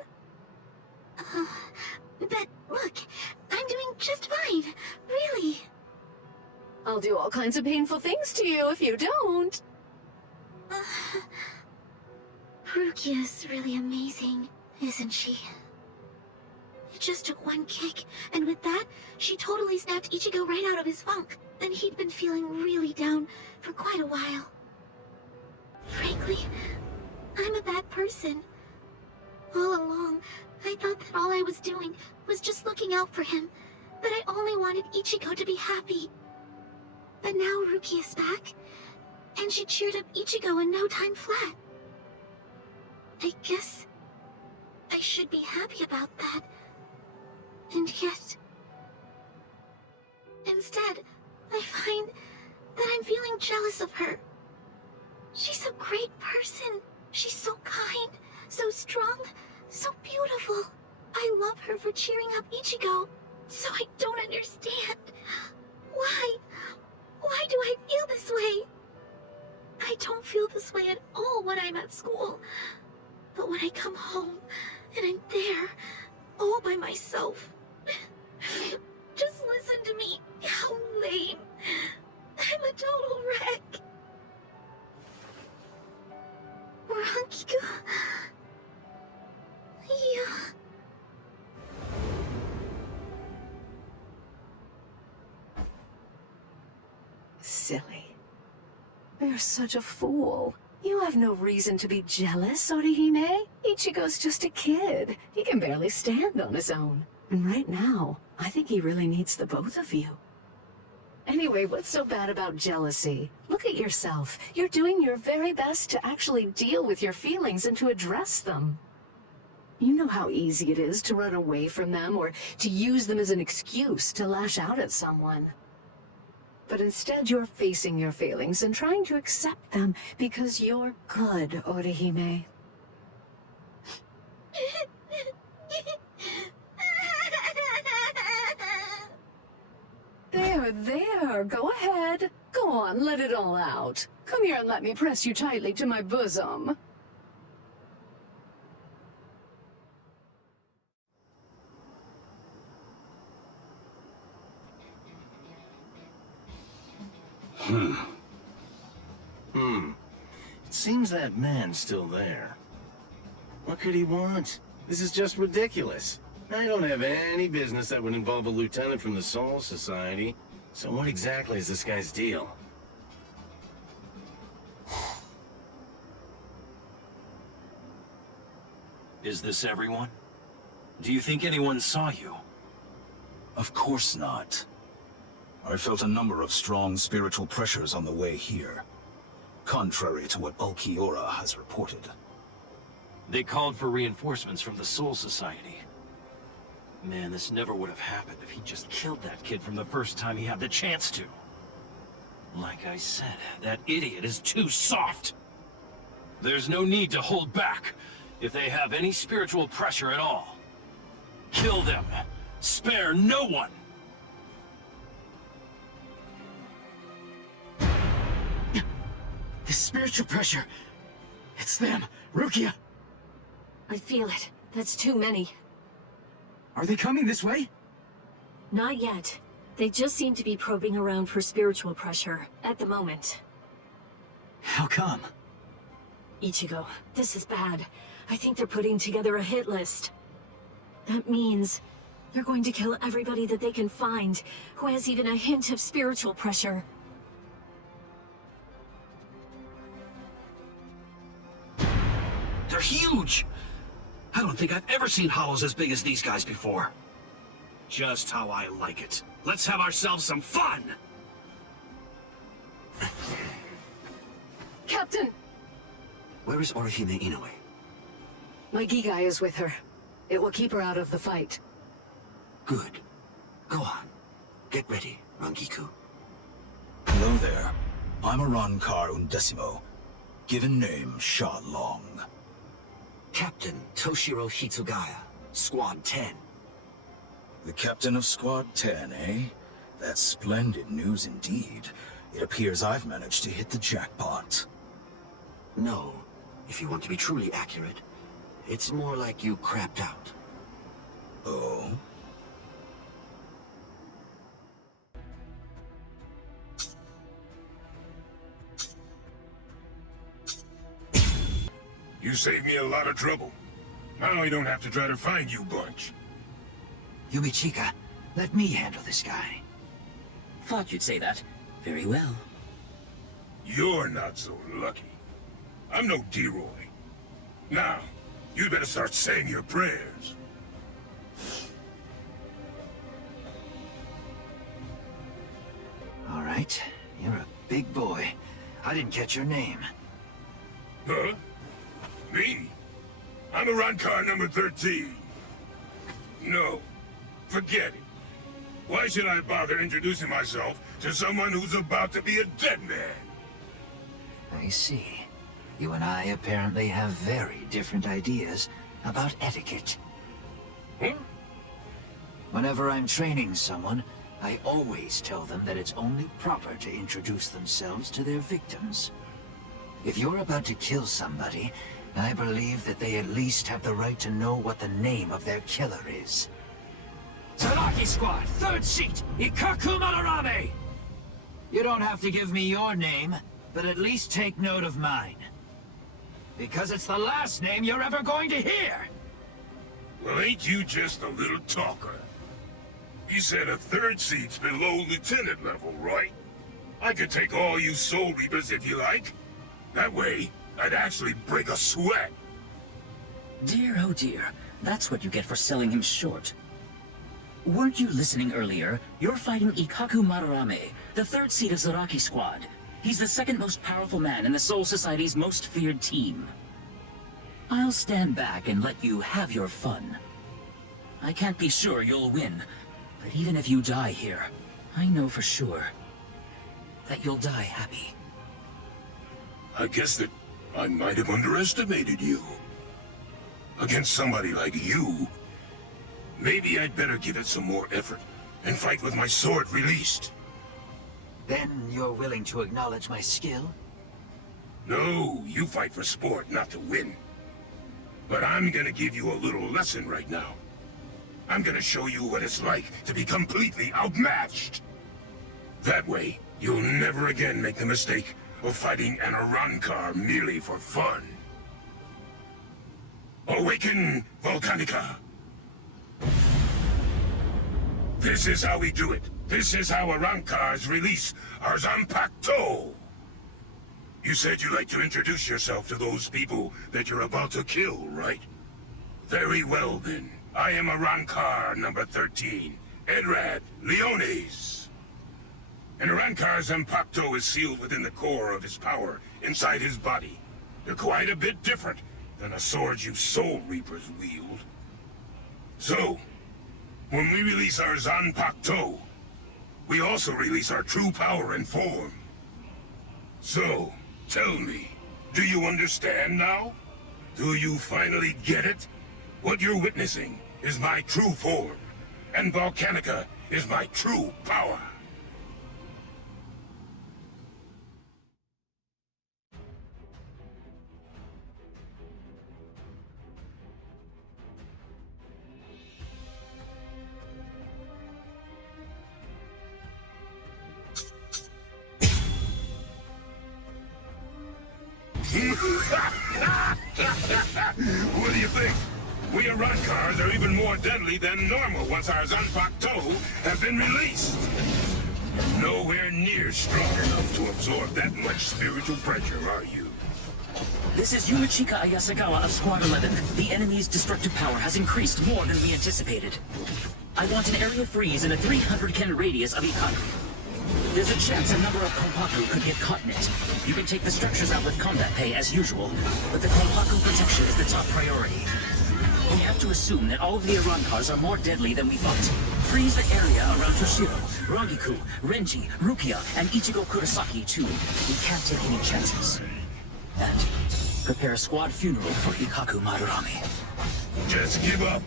But look, I'm doing just fine. Really. I'll do all kinds of painful things to you if you don't. Rukia's really amazing, isn't she? It just took one kick, and with that, she totally snapped Ichigo right out of his funk. And he'd been feeling really down for quite a while. Frankly, I'm a bad person. All along, I thought that all I was doing was just looking out for him, that I only wanted Ichigo to be happy. But now Rukia's back, and she cheered up Ichigo in no time flat. I guess I should be happy about that. And yet... Instead, I find that I'm feeling jealous of her. She's a great person. She's so kind, so strong, so beautiful. I love her for cheering up Ichigo. So I don't understand. Why? Why do I feel this way? I don't feel this way at all when I'm at school. But when I come home, and I'm there, all by myself... Just listen to me. How lame. I'm a total wreck. Rankiku... Yeah... Silly. You're such a fool. You have no reason to be jealous, Orihime. Ichigo's just a kid. He can barely stand on his own. And right now, I think he really needs the both of you. Anyway, what's so bad about jealousy? Look at yourself. You're doing your very best to actually deal with your feelings and to address them. You know how easy it is to run away from them or to use them as an excuse to lash out at someone. But instead, you're facing your feelings and trying to accept them because you're good, Orihime. There, go ahead. Go on, let it all out. Come here and let me press you tightly to my bosom. It seems that man's still there. What could he want? This is just ridiculous. I don't have any business that would involve a lieutenant from the Soul Society. So what exactly is this guy's deal? Is this everyone? Do you think anyone saw you? Of course not. I felt a number of strong spiritual pressures on the way here, contrary to what Ulquiorra has reported. They called for reinforcements from the Soul Society. Man, this never would have happened if he just killed that kid from the first time he had the chance to. Like I said, that idiot is too soft. There's no need to hold back. If they have any spiritual pressure at all, kill them. Spare no one. The spiritual pressure. It's them. Rukia. I feel it. That's too many. Are they coming this way? Not yet. They just seem to be probing around for spiritual pressure at the moment. How come? Ichigo, this is bad. I think they're putting together a hit list. That means they're going to kill everybody that they can find who has even a hint of spiritual pressure. They're huge! I don't think I've ever seen hollows as big as these guys before. Just how I like it. Let's have ourselves some fun! Captain! Where is Orihime Inoue? My Gigai is with her. It will keep her out of the fight. Good. Go on. Get ready, Rangiku. Hello there. I'm Arankar Undecimo. Given name, Sha Long. Captain Toshiro Hitsugaya, Squad 10. The captain of Squad 10, eh? That's splendid news indeed. It appears I've managed to hit the jackpot. No. If you want to be truly accurate, it's more like you crapped out. Oh? You saved me a lot of trouble. Now I don't have to try to find you bunch. Yumichika, let me handle this guy. Thought you'd say that. Very well. You're not so lucky. I'm no D-Roy. Now, you better start saying your prayers. All right, you're a big boy. I didn't catch your name. Huh? Me? I'm Arankar number 13. No, forget it. Why should I bother introducing myself to someone who's about to be a dead man? I see. You and I apparently have very different ideas about etiquette. Huh? Whenever I'm training someone, I always tell them that it's only proper to introduce themselves to their victims. If you're about to kill somebody, I believe that they at least have the right to know what the name of their killer is. Taraki Squad, 3rd seat, Ikaku Madarame! You don't have to give me your name, but at least take note of mine. Because it's the last name you're ever going to hear! Well, ain't you just a little talker? You said a 3rd seat's below lieutenant level, right? I could take all you Soul Reapers if you like. That way, I'd actually break a sweat. Dear, oh dear. That's what you get for selling him short. Weren't you listening earlier? You're fighting Ikaku Madarame, the 3rd seat of Zaraki Squad. He's the 2nd most powerful man in the Soul Society's most feared team. I'll stand back and let you have your fun. I can't be sure you'll win, but even if you die here, I know for sure that you'll die happy. I guess that I might have underestimated you. Against somebody like you, maybe I'd better give it some more effort and fight with my sword released. Then you're willing to acknowledge my skill? No, you fight for sport, not to win. But I'm gonna give you a little lesson right now. I'm gonna show you what it's like to be completely outmatched. That way, you'll never again make the mistake of fighting an Arankar merely for fun. Awaken, Volcanica! This is how we do it. This is how Arankars release our Zanpakuto! You said you'd like to introduce yourself to those people that you're about to kill, right? Very well then. I am Arankar number 13, Edrad Leones. An Arankar's Zanpakuto is sealed within the core of his power, inside his body. They're quite a bit different than a sword you Soul Reapers wield. So, when we release our Zanpakuto, we also release our true power and form. So, tell me, do you understand now? Do you finally get it? What you're witnessing is my true form, and Volcanica is my true power. What do you think? We Arankars are even more deadly than normal once our Zanpakuto have been released. You're nowhere near strong enough to absorb that much spiritual pressure, are you? This is Yuichika Ayasagawa of Squad 11. The enemy's destructive power has increased more than we anticipated. I want an area freeze in a 300-ken radius of Ikaku. There's a chance a number of Konpaku could get caught in it. You can take the structures out with combat pay as usual, but the Konpaku protection is the top priority. We have to assume that all of the Arankars are more deadly than we thought. Freeze the area around Toshiro, Rangiku, Renji, Rukia, and Ichigo Kurosaki too. We can't take any chances. And prepare a squad funeral for Ikaku Madarame. Just give up.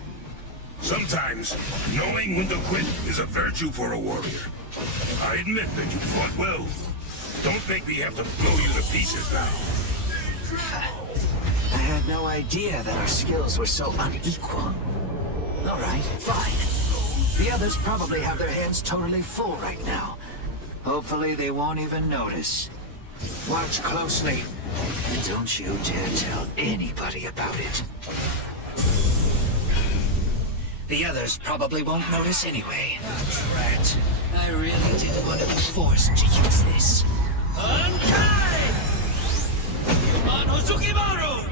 Sometimes, knowing when to quit is a virtue for a warrior. I admit that you fought well. Don't think we have to blow you to pieces now. I had no idea that our skills were so unequal. Alright, fine. The others probably have their hands totally full right now. Hopefully they won't even notice. Watch closely, and don't you dare tell anybody about it. The others probably won't notice anyway. Drat. I really didn't want to be forced to use this. Bankai! Hosukimaru!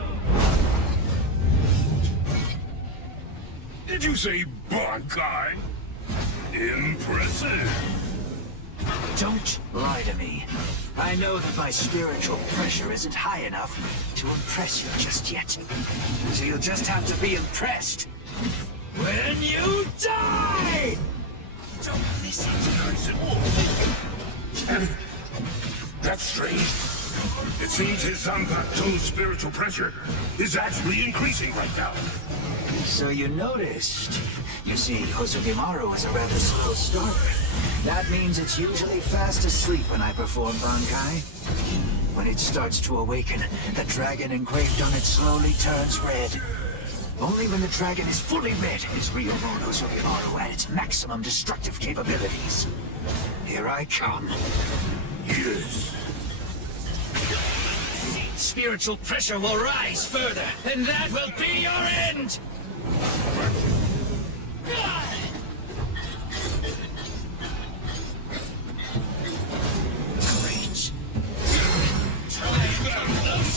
Did you say Bankai? Impressive. Don't lie to me. I know that my spiritual pressure isn't high enough to impress you just yet. So you'll just have to be impressed when you die! Don't listen to her. That's strange. It seems his Zanpakuto's spiritual pressure is actually increasing right now. So you noticed. You see, Hosugimaru is a rather slow starter. That means it's usually fast asleep when I perform Bankai. When it starts to awaken, the dragon engraved on it slowly turns red. Only when the dragon is fully red is real mode Hosugimaru at its maximum destructive capabilities. Here I come. Yes. Spiritual pressure will rise further, and that will be your end! Great.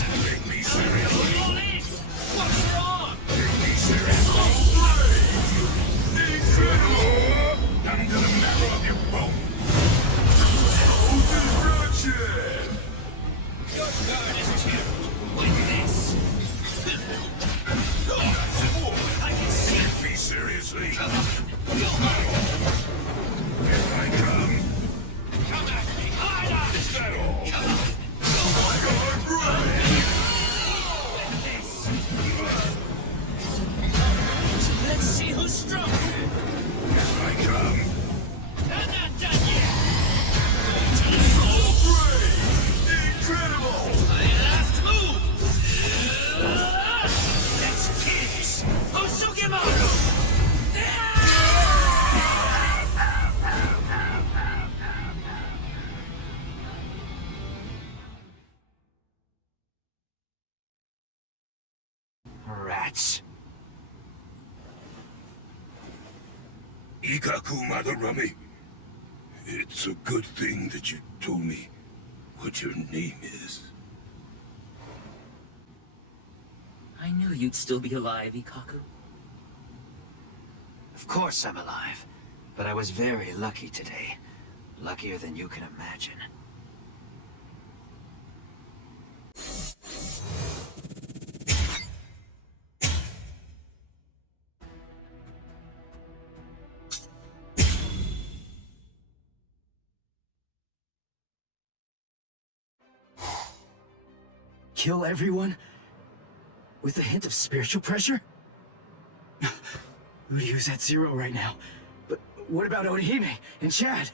Take me seriously. What's wrong? Take me seriously. Down to the marrow of your bone. Destruction! Your guard is tuned. With this. I can see. Take me seriously. Come on. Go on. Here I come. Come at me. Hide on. Is that all? Come on. Guard right. Let's see who's stronger. Here I come. I'm not done yet. Incredible! My last move. Let's kiss. Hosugimaru. Rats. Ikaku Madarame. It's a good thing that you told me what your name is. I knew you'd still be alive, Ikaku. Of course I'm alive, but I was very lucky today. Luckier than you can imagine. Kill everyone? With a hint of spiritual pressure? Ryu's at 0 right now. But what about Orihime and Chad?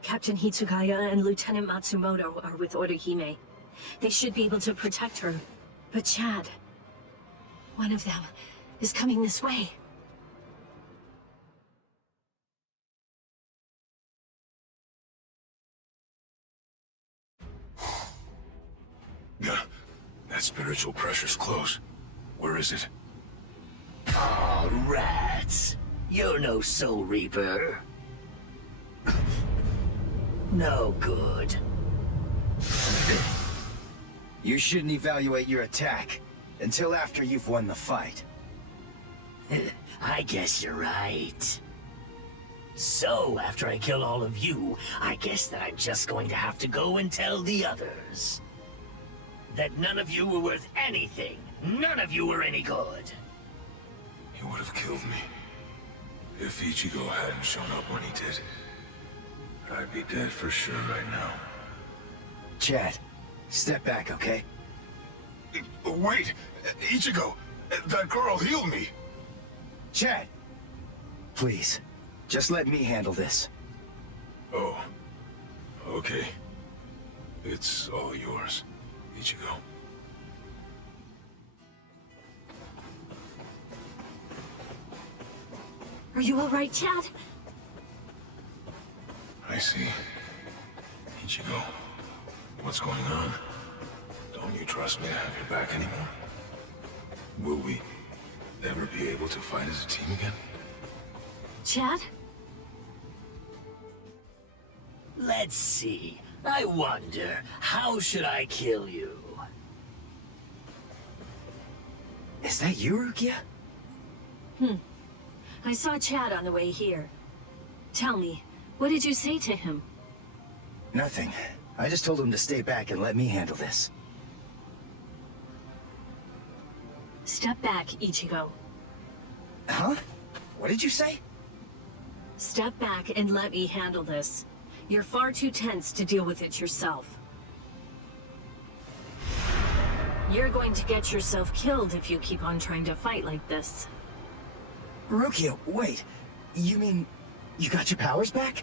Captain Hitsugaya and Lieutenant Matsumoto are with Orihime. They should be able to protect her. But Chad, one of them, is coming this way. That spiritual pressure's close. Where is it? Aw, rats. You're no Soul Reaper. No good. You shouldn't evaluate your attack until after you've won the fight. I guess you're right. So, after I kill all of you, I guess that I'm just going to have to go and tell the others. That none of you were worth anything. None of you were any good. He would have killed me. If Ichigo hadn't shown up when he did, I'd be dead for sure right now. Chad, step back, okay? Wait! Ichigo! That girl healed me! Chad! Please, just let me handle this. Oh. Okay. It's all yours, Ichigo. Are you all right, Chad? I see. Ichigo, what's going on? Don't you trust me to have your back anymore? Will we ever be able to fight as a team again? Chad? Let's see. I wonder, how should I kill you? Is that you, Rukia? I saw Chad on the way here. Tell me, what did you say to him? Nothing. I just told him to stay back and let me handle this. Step back, Ichigo. Huh? What did you say? Step back and let me handle this. You're far too tense to deal with it yourself. You're going to get yourself killed if you keep on trying to fight like this. Rukia, wait. You mean you got your powers back?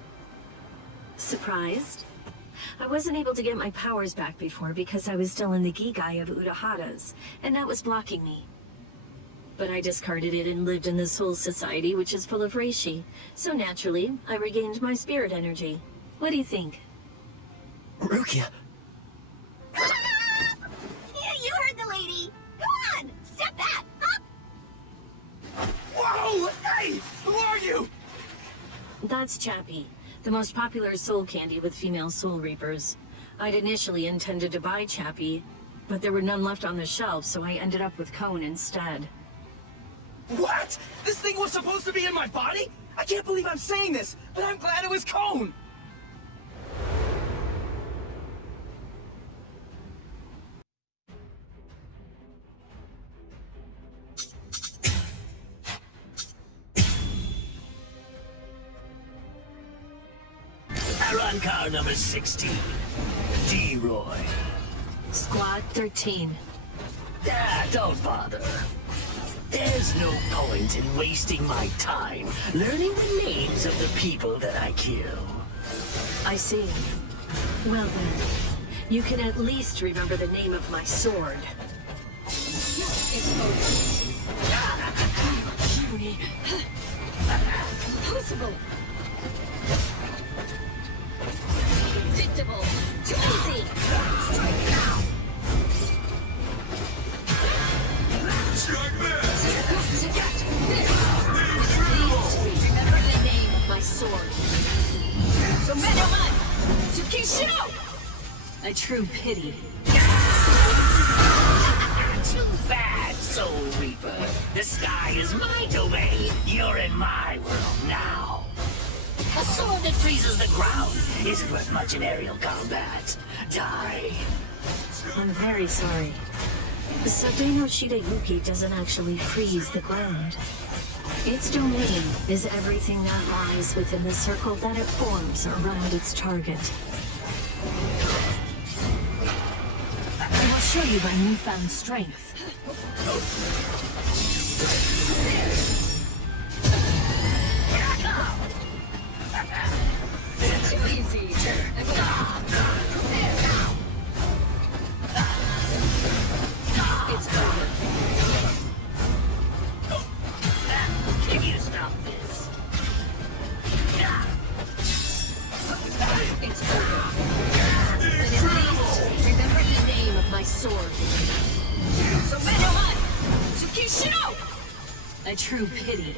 Surprised? I wasn't able to get my powers back before because I was still in the Gigai of Urahara's, and that was blocking me. But I discarded it and lived in the Soul Society, which is full of reishi, so naturally, I regained my spirit energy. What do you think? Rukia! Yeah, you heard the lady. Come on, step back, up. Whoa! Hey! Who are you? That's Chappie, the most popular soul candy with female soul reapers. I'd initially intended to buy Chappie, but there were none left on the shelf, so I ended up with Cone instead. What? This thing was supposed to be in my body? I can't believe I'm saying this, but I'm glad it was Cone! Aron car number 16. D-Roy. Squad 13. Ah, don't bother. There's no point in wasting my time learning the names of the people that I kill. I see. Well then, you can at least remember the name of my sword. Impossible. Predictable. Too easy. Strike now. Remember the name of my sword. A true pity. Too bad, Soul Reaper. The sky is my domain. You're in my world now. A sword that freezes the ground isn't worth much in aerial combat. Die. I'm very sorry. Sadeno Shirayuki doesn't actually freeze the ground. Its domain is everything that lies within the circle that it forms around its target. show you my newfound strength. Too easy. It's over. Can you stop this? It's over. But at least remember the name of my sword. A true pity.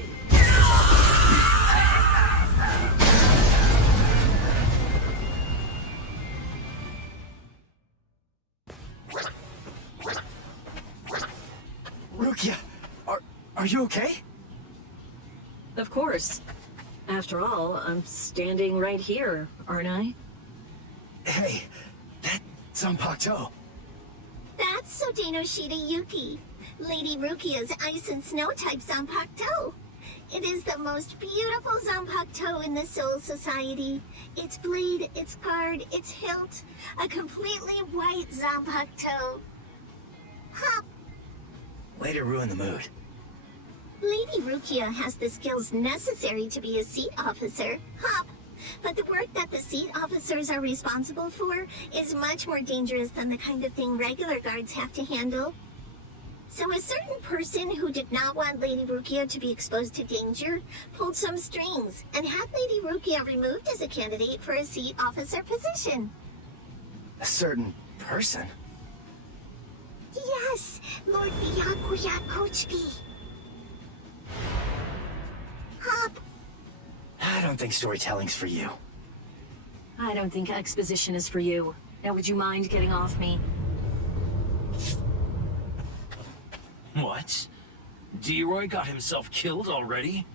Rukia, are you okay? Of course. After all, I'm standing right here, aren't I? Hey, that's Zanpakuto. That's Sodeno Shida Yuki, Lady Rukia's Ice and Snow type Zanpakuto. It is the most beautiful Zanpakuto in the Soul Society. Its blade, its guard, its hilt, a completely white Zanpakuto. Hop! Way to ruin the mood. Lady Rukia has the skills necessary to be a seat officer, Hop. But the work that the seat officers are responsible for is much more dangerous than the kind of thing regular guards have to handle. So a certain person who did not want Lady Rukia to be exposed to danger pulled some strings and had Lady Rukia removed as a candidate for a seat officer position. A certain person? Yes, Lord Byakuya Kochbi. Hop. I don't think storytelling's for you. I don't think exposition is for you. Now would you mind getting off me? What? D-Roy got himself killed already?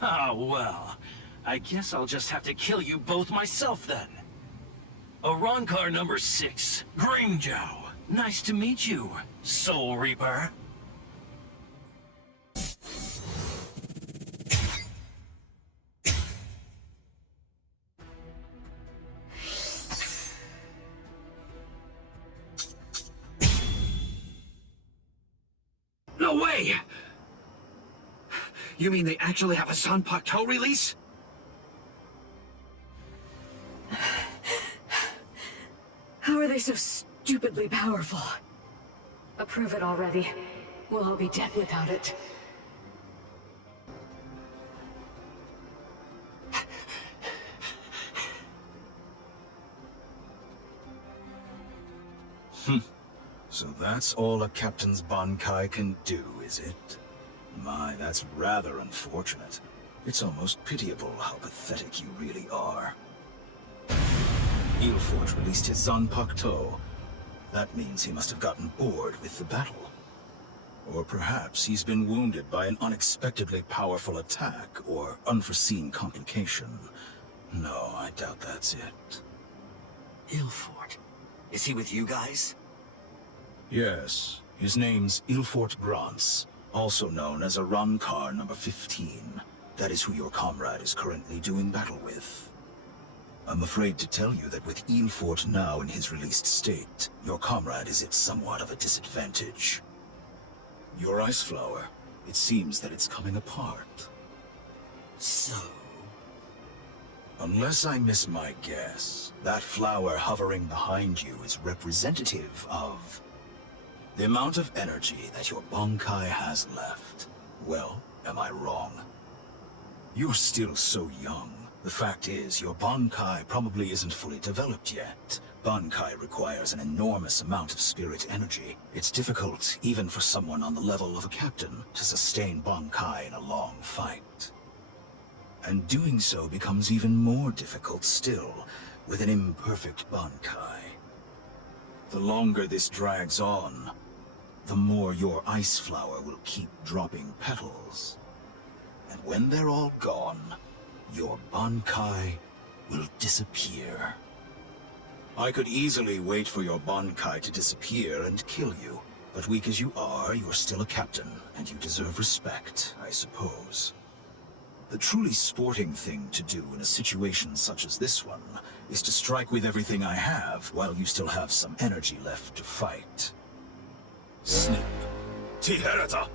Ah, well. I guess I'll just have to kill you both myself then. Arankar number 6, Grimjow. Nice to meet you, Soul Reaper. No way! You mean they actually have a Zanpakuto release? How are they so stupidly powerful? Approve it already. We'll all be dead without it. So that's all a captain's Bankai can do, is it? My, that's rather unfortunate. It's almost pitiable how pathetic you really are. Ilfort released his Zanpakuto. That means he must have gotten bored with the battle. Or perhaps he's been wounded by an unexpectedly powerful attack or unforeseen complication. No, I doubt that's it. Ilfort? Is he with you guys? Yes, his name's Ilfort Grants, also known as Arankar number 15. That is who your comrade is currently doing battle with. I'm afraid to tell you that with Ilfort now in his released state, your comrade is at somewhat of a disadvantage. Your ice flower, it seems that it's coming apart. So? Unless I miss my guess, that flower hovering behind you is representative of the amount of energy that your Bankai has left. Well, am I wrong? You're still so young. The fact is, your Bankai probably isn't fully developed yet. Bankai requires an enormous amount of spirit energy. It's difficult, even for someone on the level of a captain, to sustain Bankai in a long fight. And doing so becomes even more difficult still, with an imperfect Bankai. The longer this drags on, the more your ice flower will keep dropping petals. And when they're all gone, your Bankai will disappear. I could easily wait for your Bankai to disappear and kill you, but weak as you are, you're still a captain, and you deserve respect, I suppose. The truly sporting thing to do in a situation such as this one is to strike with everything I have while you still have some energy left to fight. Snip. Tiherata!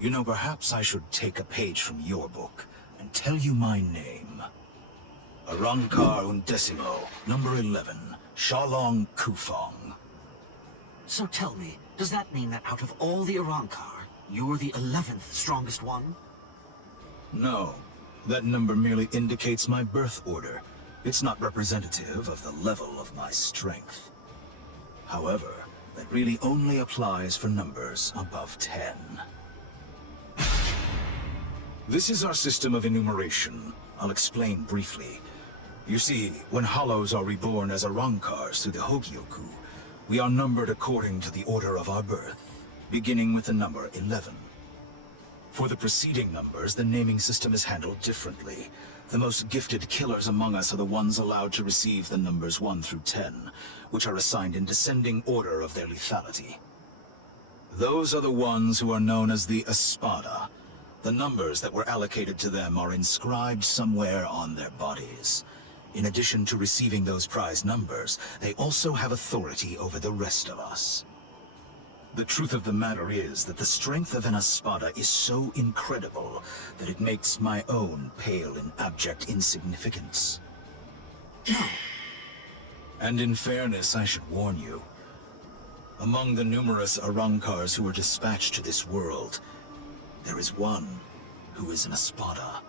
You know, perhaps I should take a page from your book and tell you my name. Arrancar Undecimo, number 11, Shalong Kufong. So tell me, does that mean that out of all the Arrancar, you're the 11th strongest one? No, that number merely indicates my birth order. It's not representative of the level of my strength. However, that really only applies for numbers above 10. This is our system of enumeration. I'll explain briefly. You see, when hollows are reborn as Arrancars through the Hogyoku, we are numbered according to the order of our birth, beginning with the number 11. For the preceding numbers, the naming system is handled differently. The most gifted killers among us are the ones allowed to receive the numbers 1 through 10, which are assigned in descending order of their lethality. Those are the ones who are known as the Espada. The numbers that were allocated to them are inscribed somewhere on their bodies. In addition to receiving those prize numbers, they also have authority over the rest of us. The truth of the matter is that the strength of an Espada is so incredible that it makes my own pale in abject insignificance. And in fairness, I should warn you. Among the numerous Arrancars who were dispatched to this world, there is one who is an Espada.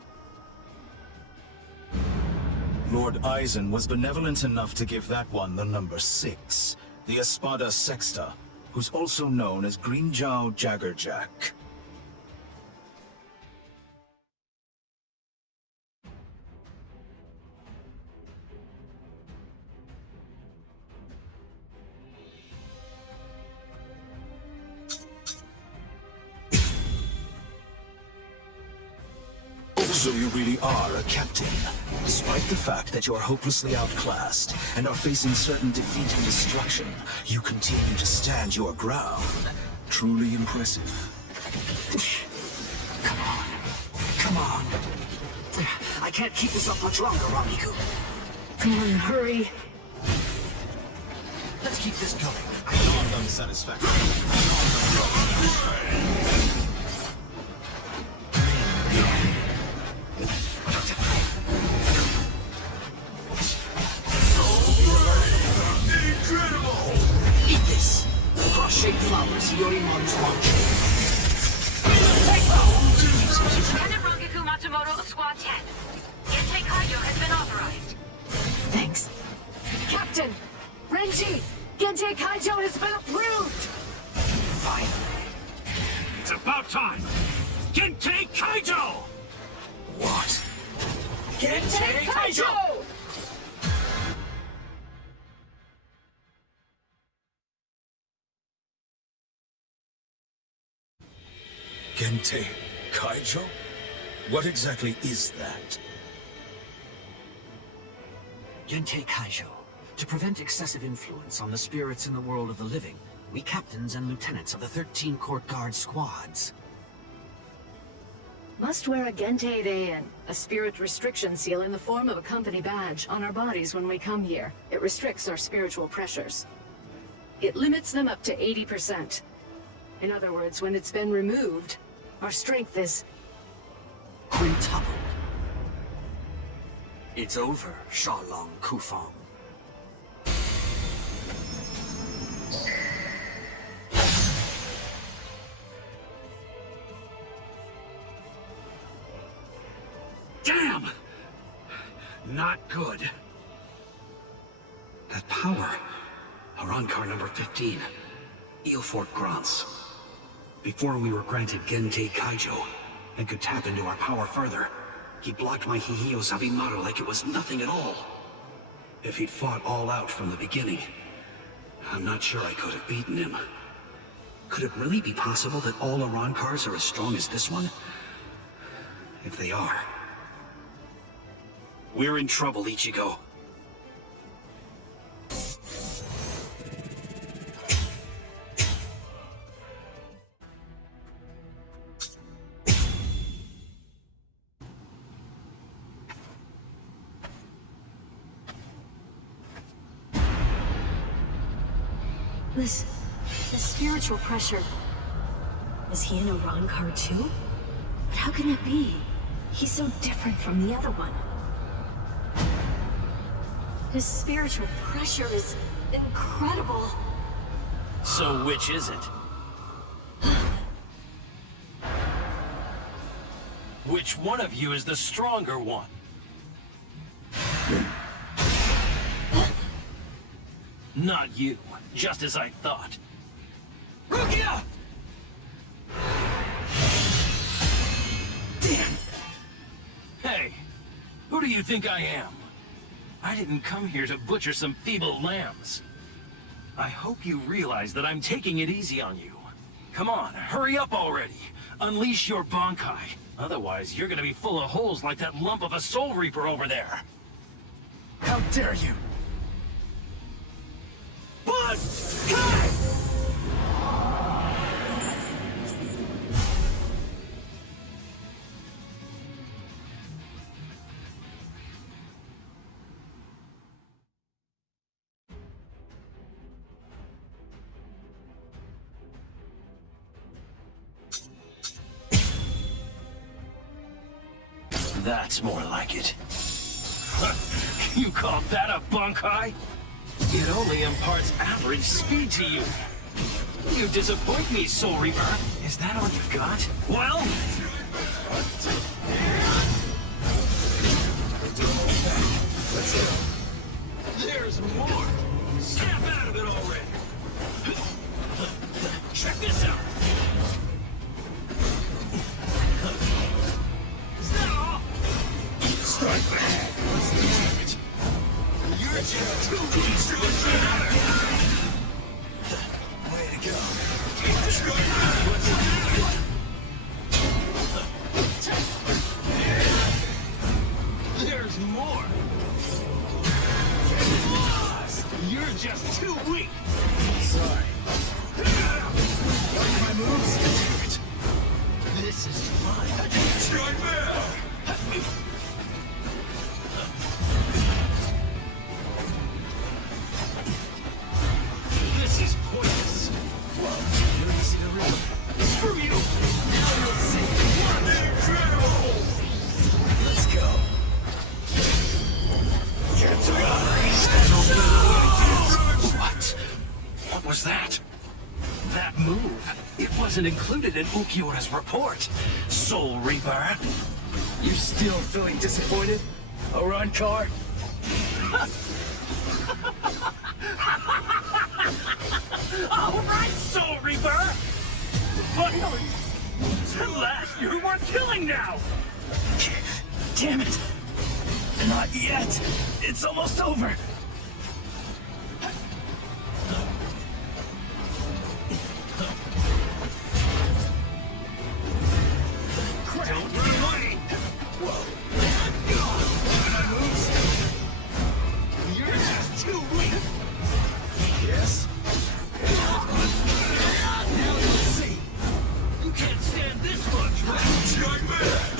Lord Eisen was benevolent enough to give that one the number 6, the Espada Sexta, who's also known as Greenjow Jaggerjack. So you really are a captain, despite the fact that you are hopelessly outclassed and are facing certain defeat and destruction. You continue to stand your ground. Truly impressive. Come on. I can't keep this up much longer, Ramiku. Come on, hurry. Let's keep this going. I know I'm unsatisfactory. Cross-shaped flowers, Yorimon's launch. Commander Rangaku Matsumoto of Squad 10. Intake Kaijo has been authorized. Thanks. Captain! Renji! Gente Kaijo has been approved! Finally. It's about time! Gente Kaijo! What? Gente Kaijo! Gente Kaijo? What exactly is that? Gente Kaijo. To prevent excessive influence on the spirits in the world of the living, we captains and lieutenants of the 13 court guard squads Must wear a Gente Reien, a spirit restriction seal in the form of a company badge, on our bodies when we come here. It restricts our spiritual pressures. It limits them up to 80%. In other words, when it's been removed, our strength is quintupled. It's over, Shalong Kufong. Damn! Not good. That power. Arrancar number 15. Eelfort Grants. Before we were granted Gente Kaijo and could tap into our power further, he blocked my Hihio Zabimaru like it was nothing at all. If he'd fought all out from the beginning, I'm not sure I could have beaten him. Could it really be possible that all Arrancars are as strong as this one? If they are, we're in trouble, Ichigo. This spiritual pressure... Is he in a Ron card too? But how can that be? He's so different from the other one. His spiritual pressure is incredible. So which is it? Which one of you is the stronger one? Not you, just as I thought. Rukia! Damn! Hey, who do you think I am? I didn't come here to butcher some feeble lambs. I hope you realize that I'm taking it easy on you. Come on, hurry up already. Unleash your Bankai. Otherwise, you're gonna be full of holes like that lump of a Soul Reaper over there. How dare you! Bankai! That's more like it. You call that a Bankai? It only imparts average speed to you. You disappoint me, Soul Reaper. Is that all you got? Well... There's more! Snap out of it already! Check this out! Strike back! What's the damage? You're just too weak to matter! Way to go! Strike back! What's the damage? There's more! You're just too weak! Sorry. Like my moves? This is fun! Strike back! This is pointless. Whoa, you're easy to read. Screw you! Now you'll see. Incredible! Let's go. What? What was that? That move. It wasn't included in Ukiura's report. Soul Reaper. You still feeling disappointed, Arankar? All right, Soul Reaper! Finally! At last, you're worth killing now! Damn it! Not yet! It's almost over! Don't run away! Whoa! My moves? You're just too weak! Yes? Now you'll see! You can't stand this much, right? Strike back!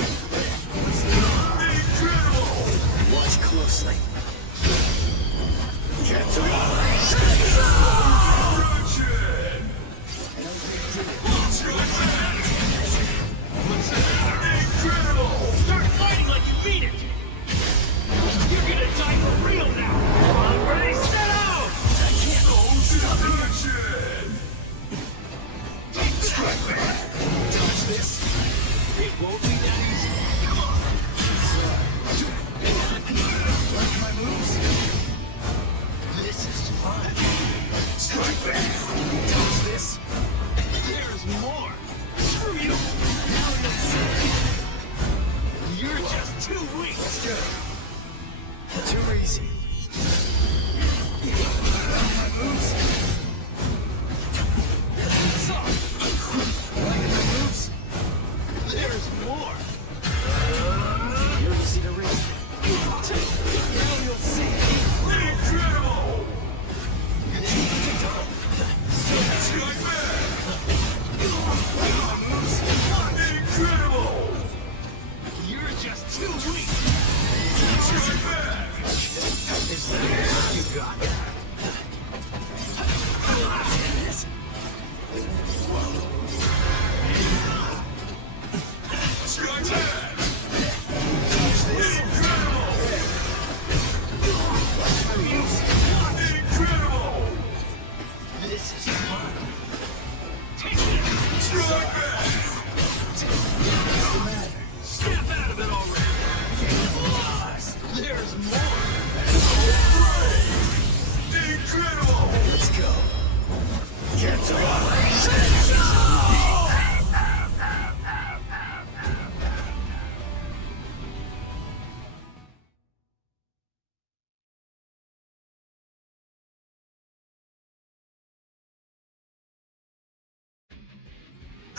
Incredible! Watch closely. Start fighting like you mean it! You're gonna die for real now! I'm ready, set out! I can't stop it! Strike back! Touch this! It won't be that easy. Come on! Like my moves? This is fun. Strike back! Touch this! There's more! Screw you! Now you'll see! You're just too weak! Let's go! Too easy. My moves? Like my moves? There's more! You're easy to read. Now you'll see! Incredible! Strike back! My moves? Incredible! You're just too weak! Strike back!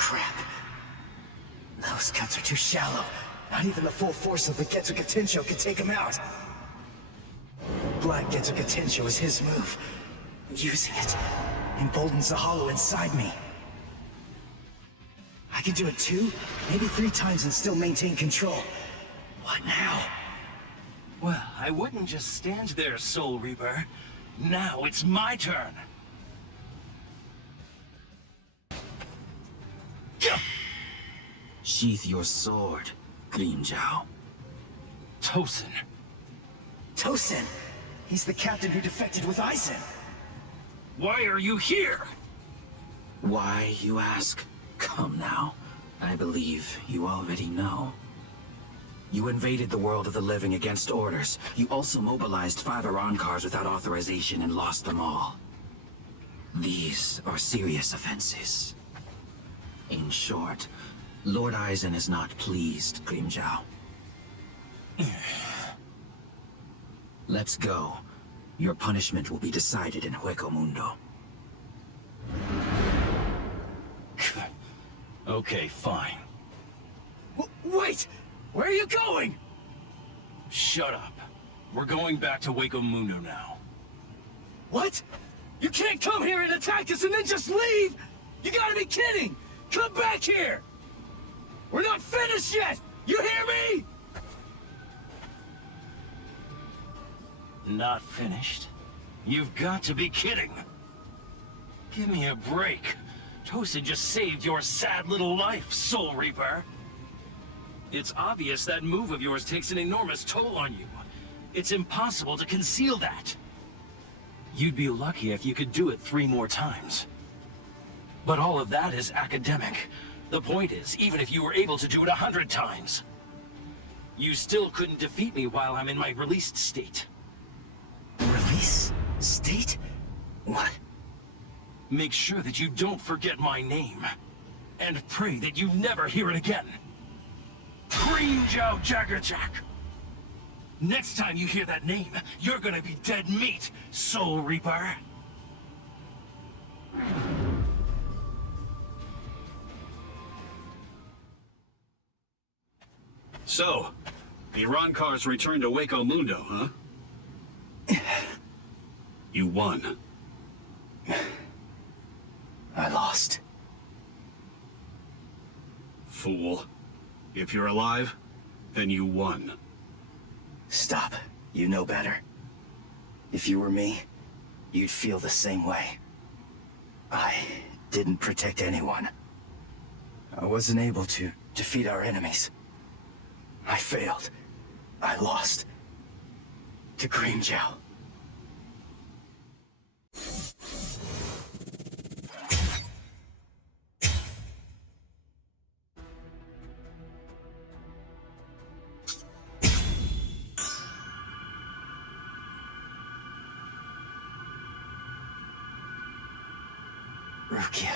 Crap. Those cuts are too shallow. Not even the full force of the Getsu Gatencho can take him out. Black Getsu Gatencho is his move. Using it emboldens the hollow inside me. I can do it 2, maybe 3 times and still maintain control. What now? Well, I wouldn't just stand there, Soul Reaper. Now it's my turn. Sheath your sword, Grimmjow. Tosin. Tosin! He's the captain who defected with Aizen. Why are you here? Why, you ask? Come now. I believe you already know. You invaded the world of the living against orders. You also mobilized 5 Iran cars without authorization and lost them all. These are serious offenses. In short, Lord Aizen is not pleased, Grimmjow. Let's go. Your punishment will be decided in Hueco Mundo. Okay, fine. Wait! Where are you going? Shut up. We're going back to Hueco Mundo now. What? You can't come here and attack us and then just leave! You gotta be kidding! Come back here! We're not finished yet! You hear me? Not finished? You've got to be kidding. Give me a break. Tosin just saved your sad little life, Soul Reaper. It's obvious that move of yours takes an enormous toll on you. It's impossible to conceal that. You'd be lucky if you could do it 3 more times. But all of that is academic. The point is, even if you were able to do it 100 times, you still couldn't defeat me while I'm in my released state. Release? State? What? Make sure that you don't forget my name. And pray that you never hear it again. Grimmjow Jaggerjack! Next time you hear that name, you're gonna be dead meat, Soul Reaper. So, the Iran cars returned to Hueco Mundo, huh? You won. I lost. Fool. If you're alive, then you won. Stop. You know better. If you were me, you'd feel the same way. I didn't protect anyone. I wasn't able to defeat our enemies. I failed. I lost. To Grimmjow. Rukia.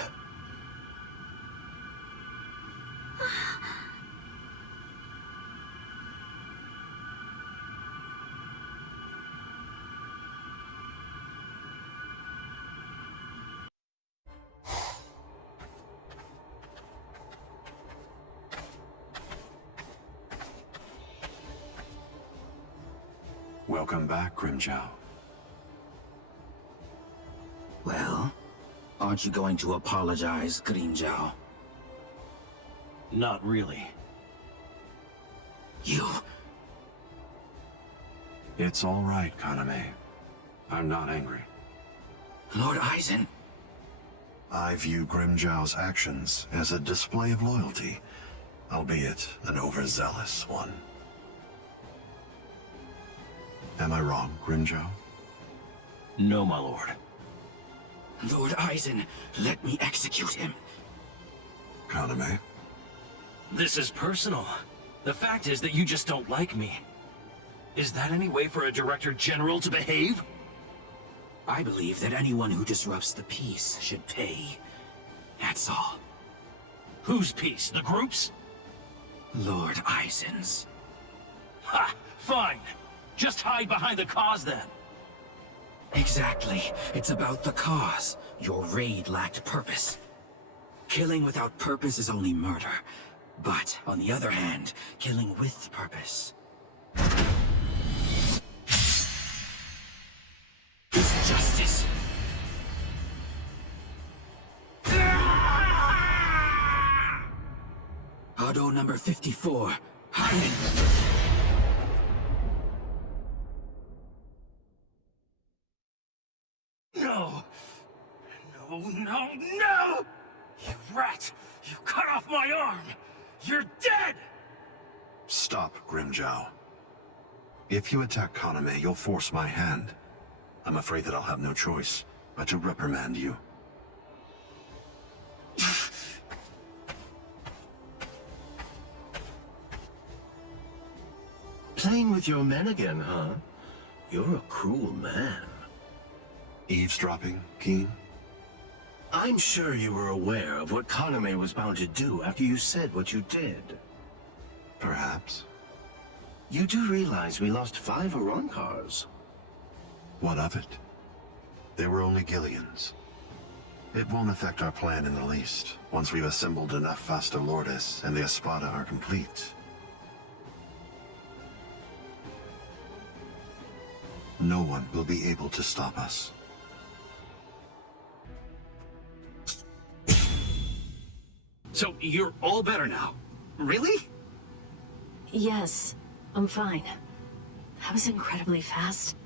Welcome back, Grimmjow. Well, aren't you going to apologize, Grimmjow? Not really. You... It's all right, Kaname. I'm not angry. Lord Aizen... I view Grimmjow's actions as a display of loyalty, albeit an overzealous one. Am I wrong, Grimmjow? No, my lord. Lord Aizen, let me execute him. Kaname? This is personal. The fact is that you just don't like me. Is that any way for a Director General to behave? I believe that anyone who disrupts the peace should pay. That's all. Whose peace? The group's? Lord Aizen's. Ha! Fine. Just hide behind the cause then. Exactly. It's about the cause. Your raid lacked purpose. Killing without purpose is only murder. But, on the other hand, killing with purpose is justice. Hado number 54, hiding. No! No, no, no! You rat! You cut off my arm! You're dead! Stop, Grimjow. If you attack Kaname, you'll force my hand. I'm afraid that I'll have no choice but to reprimand you. Playing with your men again, huh? You're a cruel man. Eavesdropping, Keen? I'm sure you were aware of what Kaname was bound to do after you said what you did. Perhaps. You do realize we lost 5 Arankars. What of it? They were only Gillians. It won't affect our plan in the least, once we've assembled enough Vasta Lourdes and the Espada are complete. No one will be able to stop us. So, you're all better now? Really? Yes, I'm fine. That was incredibly fast.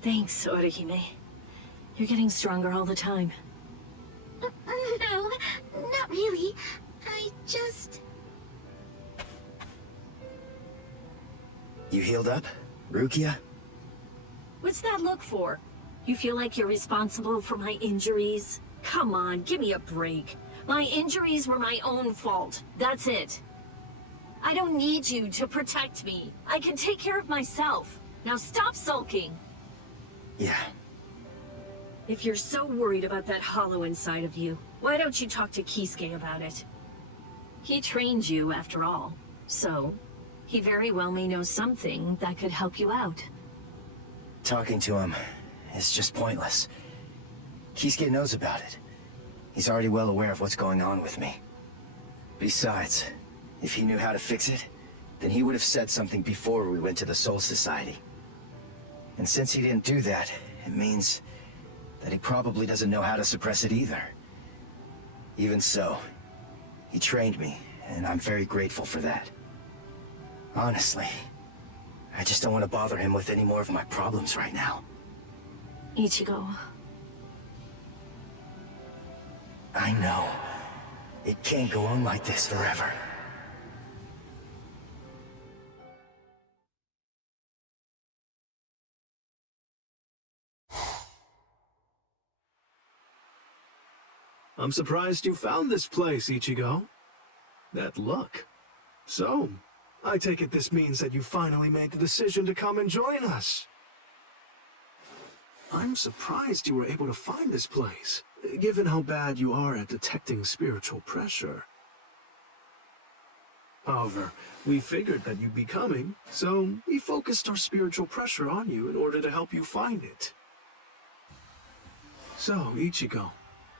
Thanks, Orihime. You're getting stronger all the time. No, not really. I just... You healed up, Rukia? What's that look for? You feel like you're responsible for my injuries? Come on, give me a break. My injuries were my own fault. That's it. I don't need you to protect me. I can take care of myself. Now stop sulking. Yeah. If you're so worried about that hollow inside of you, why don't you talk to Kisuke about it? He trained you, after all. So, he very well may know something that could help you out. Talking to him is just pointless. Kisuke knows about it. He's already well aware of what's going on with me. Besides, if he knew how to fix it, then he would have said something before we went to the Soul Society. And since he didn't do that, it means that he probably doesn't know how to suppress it either. Even so, he trained me, and I'm very grateful for that. Honestly, I just don't want to bother him with any more of my problems right now. Ichigo. I know. It can't go on like this forever. I'm surprised you found this place, Ichigo. That luck. So, I take it this means that you finally made the decision to come and join us. I'm surprised you were able to find this place, given how bad you are at detecting spiritual pressure. However, we figured that you'd be coming, so we focused our spiritual pressure on you in order to help you find it. So, Ichigo,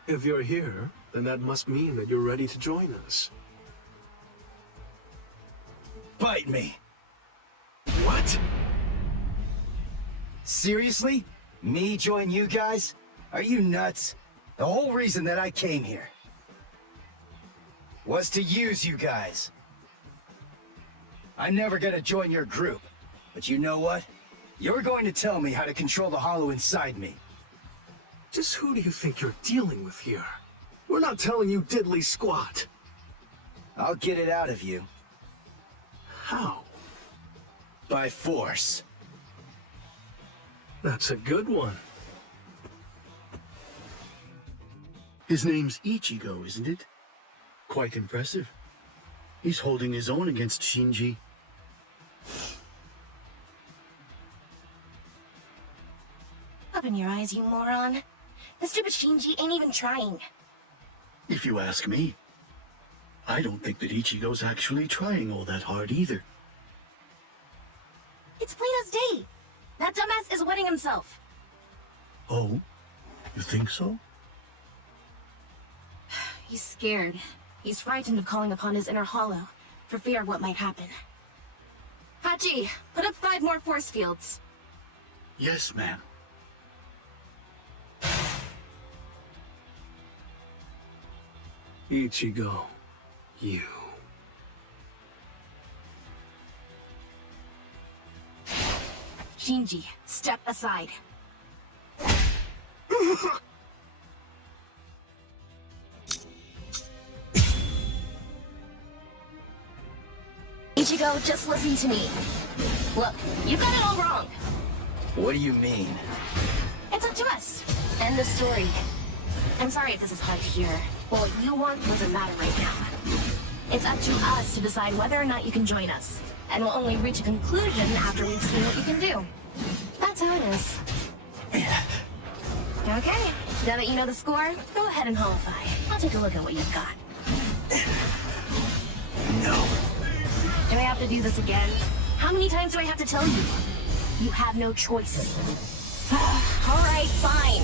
if you're here, then that must mean that you're ready to join us. Bite me! What? Seriously? Me join you guys? Are you nuts? The whole reason that I came here was to use you guys. I'm never gonna join your group, but you know what? You're going to tell me how to control the hollow inside me. Just who do you think you're dealing with here? We're not telling you diddly squat. I'll get it out of you. How? By force. That's a good one. His name's Ichigo, isn't it? Quite impressive. He's holding his own against Shinji. Open your eyes, you moron. The stupid Shinji ain't even trying. If you ask me, I don't think that Ichigo's actually trying all that hard either. It's plain as day. That dumbass is wetting himself. Oh, you think so? He's scared. He's frightened of calling upon his inner hollow, for fear of what might happen. Hachi, put up 5 more force fields. Yes, ma'am. Ichigo, you. Shinji, step aside. Ichigo, just listen to me. Look, you got it all wrong. What do you mean? It's up to us. End the story. I'm sorry if this is hard to hear, but what you want doesn't matter right now. It's up to us to decide whether or not you can join us, and we'll only reach a conclusion after we've seen what you can do. That's how it is. Okay, now that you know the score, go ahead and holify. I'll take a look at what you've got. No. Do I have to do this again? How many times do I have to tell you? You have no choice. Alright, fine.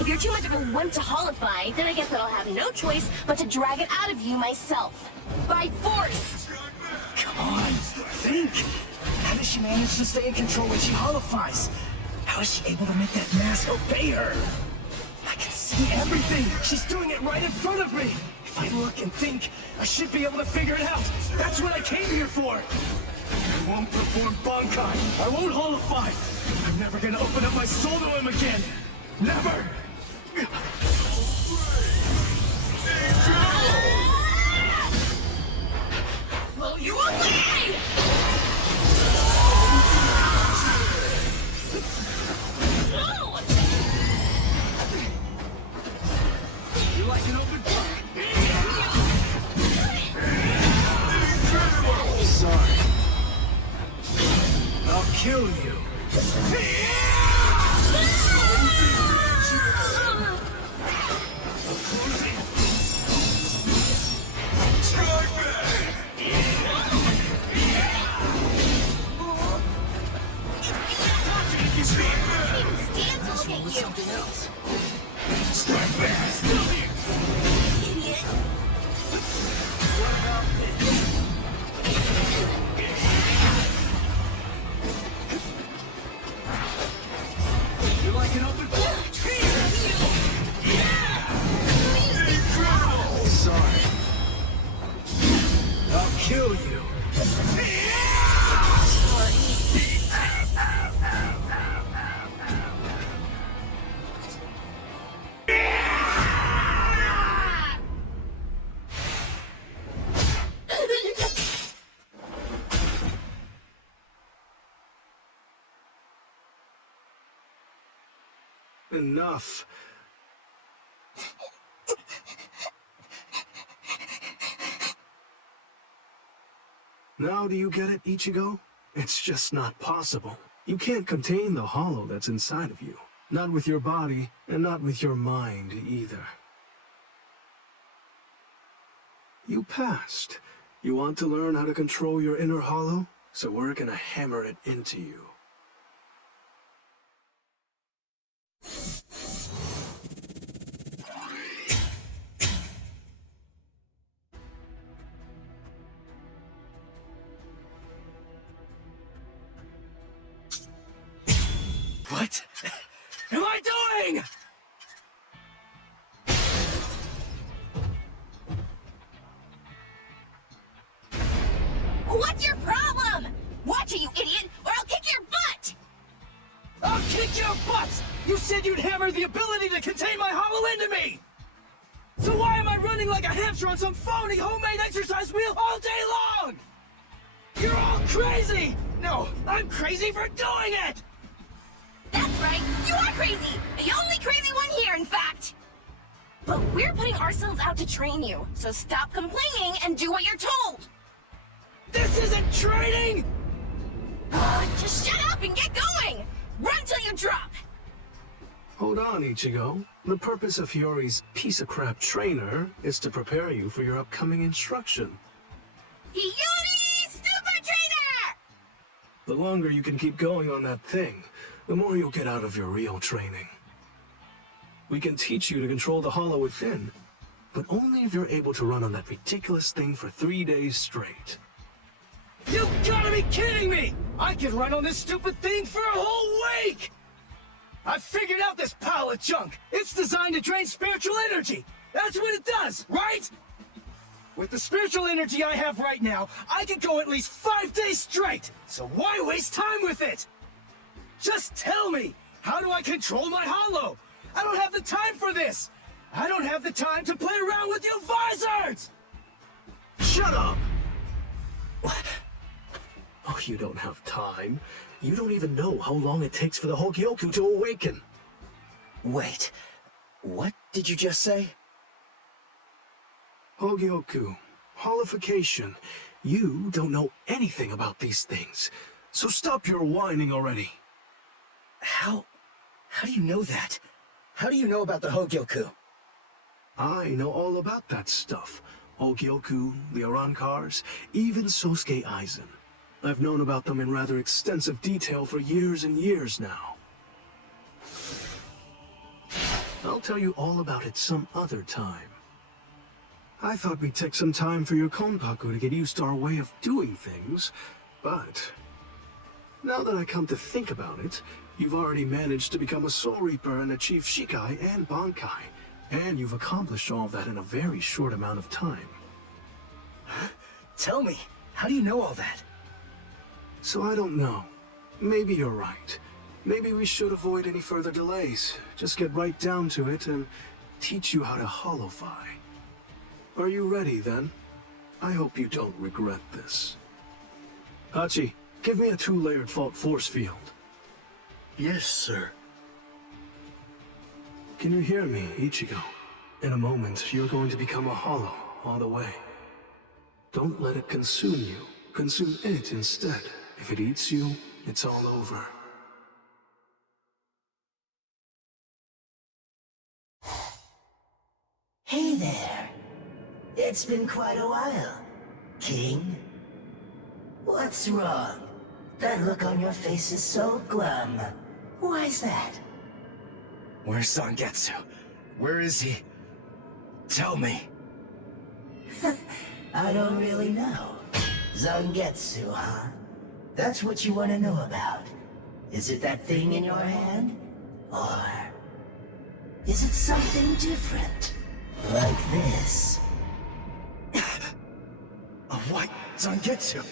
If you're too much of a wimp to holify, then I guess that I'll have no choice but to drag it out of you myself. By force! Come on, think! How does she manage to stay in control when she holifies? How is she able to make that mask obey her? I can see everything! She's doing it right in front of me! If I look and think, I should be able to figure it out! That's what I came here for! I won't perform Bankai! I won't holify! I'm never gonna open up my soul to him again! Never! Blow you away! You're like an open book! Sorry. I'll kill you. You're like an open book. Sorry. I'll kill you. Enough. Now do you get it, Ichigo? It's just not possible. You can't contain the hollow that's inside of you. Not with your body, and not with your mind either. You passed. You want to learn how to control your inner hollow? So we're gonna hammer it into you. What am I doing? What's your problem? Watch it, you idiot, or I'll kick your butt! I'll kick your butts! You said you'd hammer the ability to contain my hollow into me! So why am I running like a hamster on some phony homemade exercise wheel all day long? You're all crazy! No, I'm crazy for doing it! That's right, you are crazy! The only crazy one here, in fact! But we're putting ourselves out to train you, so stop complaining and do what you're told! This isn't training! Just shut up and get going! Run till you drop! Hold on, Ichigo. The purpose of Hiyori's piece-of-crap trainer is to prepare you for your upcoming instruction. Hiyori, stupid trainer! The longer you can keep going on that thing, the more you'll get out of your real training. We can teach you to control the hollow within, but only if you're able to run on that ridiculous thing for 3 days straight. You gotta be kidding me! I can run on this stupid thing for a whole week! I figured out this pile of junk. It's designed to drain spiritual energy. That's what it does, right? With the spiritual energy I have right now, I could go at least 5 days straight. So why waste time with it? Just tell me, how do I control my hollow? I don't have the time for this. I don't have the time to play around with you visors! Shut up! Oh, you don't have time. You don't even know how long it takes for the Hogyoku to awaken. Wait, what did you just say? Hogyoku, holification. You don't know anything about these things, so stop your whining already. How do you know that? How do you know about the Hogyoku? I know all about that stuff. Hogyoku, the Arankars, even Sosuke Aizen. I've known about them in rather extensive detail for years and years now. I'll tell you all about it some other time. I thought we'd take some time for your Konpaku to get used to our way of doing things, but now that I come to think about it, you've already managed to become a Soul Reaper and achieve Shikai and Bankai, and you've accomplished all that in a very short amount of time. Tell me, how do you know all that? So I don't know. Maybe you're right. Maybe we should avoid any further delays. Just get right down to it and teach you how to holofy. Are you ready then? I hope you don't regret this. Hachi, give me a 2-layered fault force field. Yes, sir. Can you hear me, Ichigo? In a moment, you're going to become a hollow all the way. Don't let it consume you. Consume it instead. If it eats you, it's all over. Hey there. It's been quite a while, King. What's wrong? That look on your face is so glum. Why's that? Where's Zangetsu? Where is he? Tell me. I don't really know. Zangetsu, huh? That's what you want to know about. Is it that thing in your hand? Or is it something different? Like this? A white Zangetsu?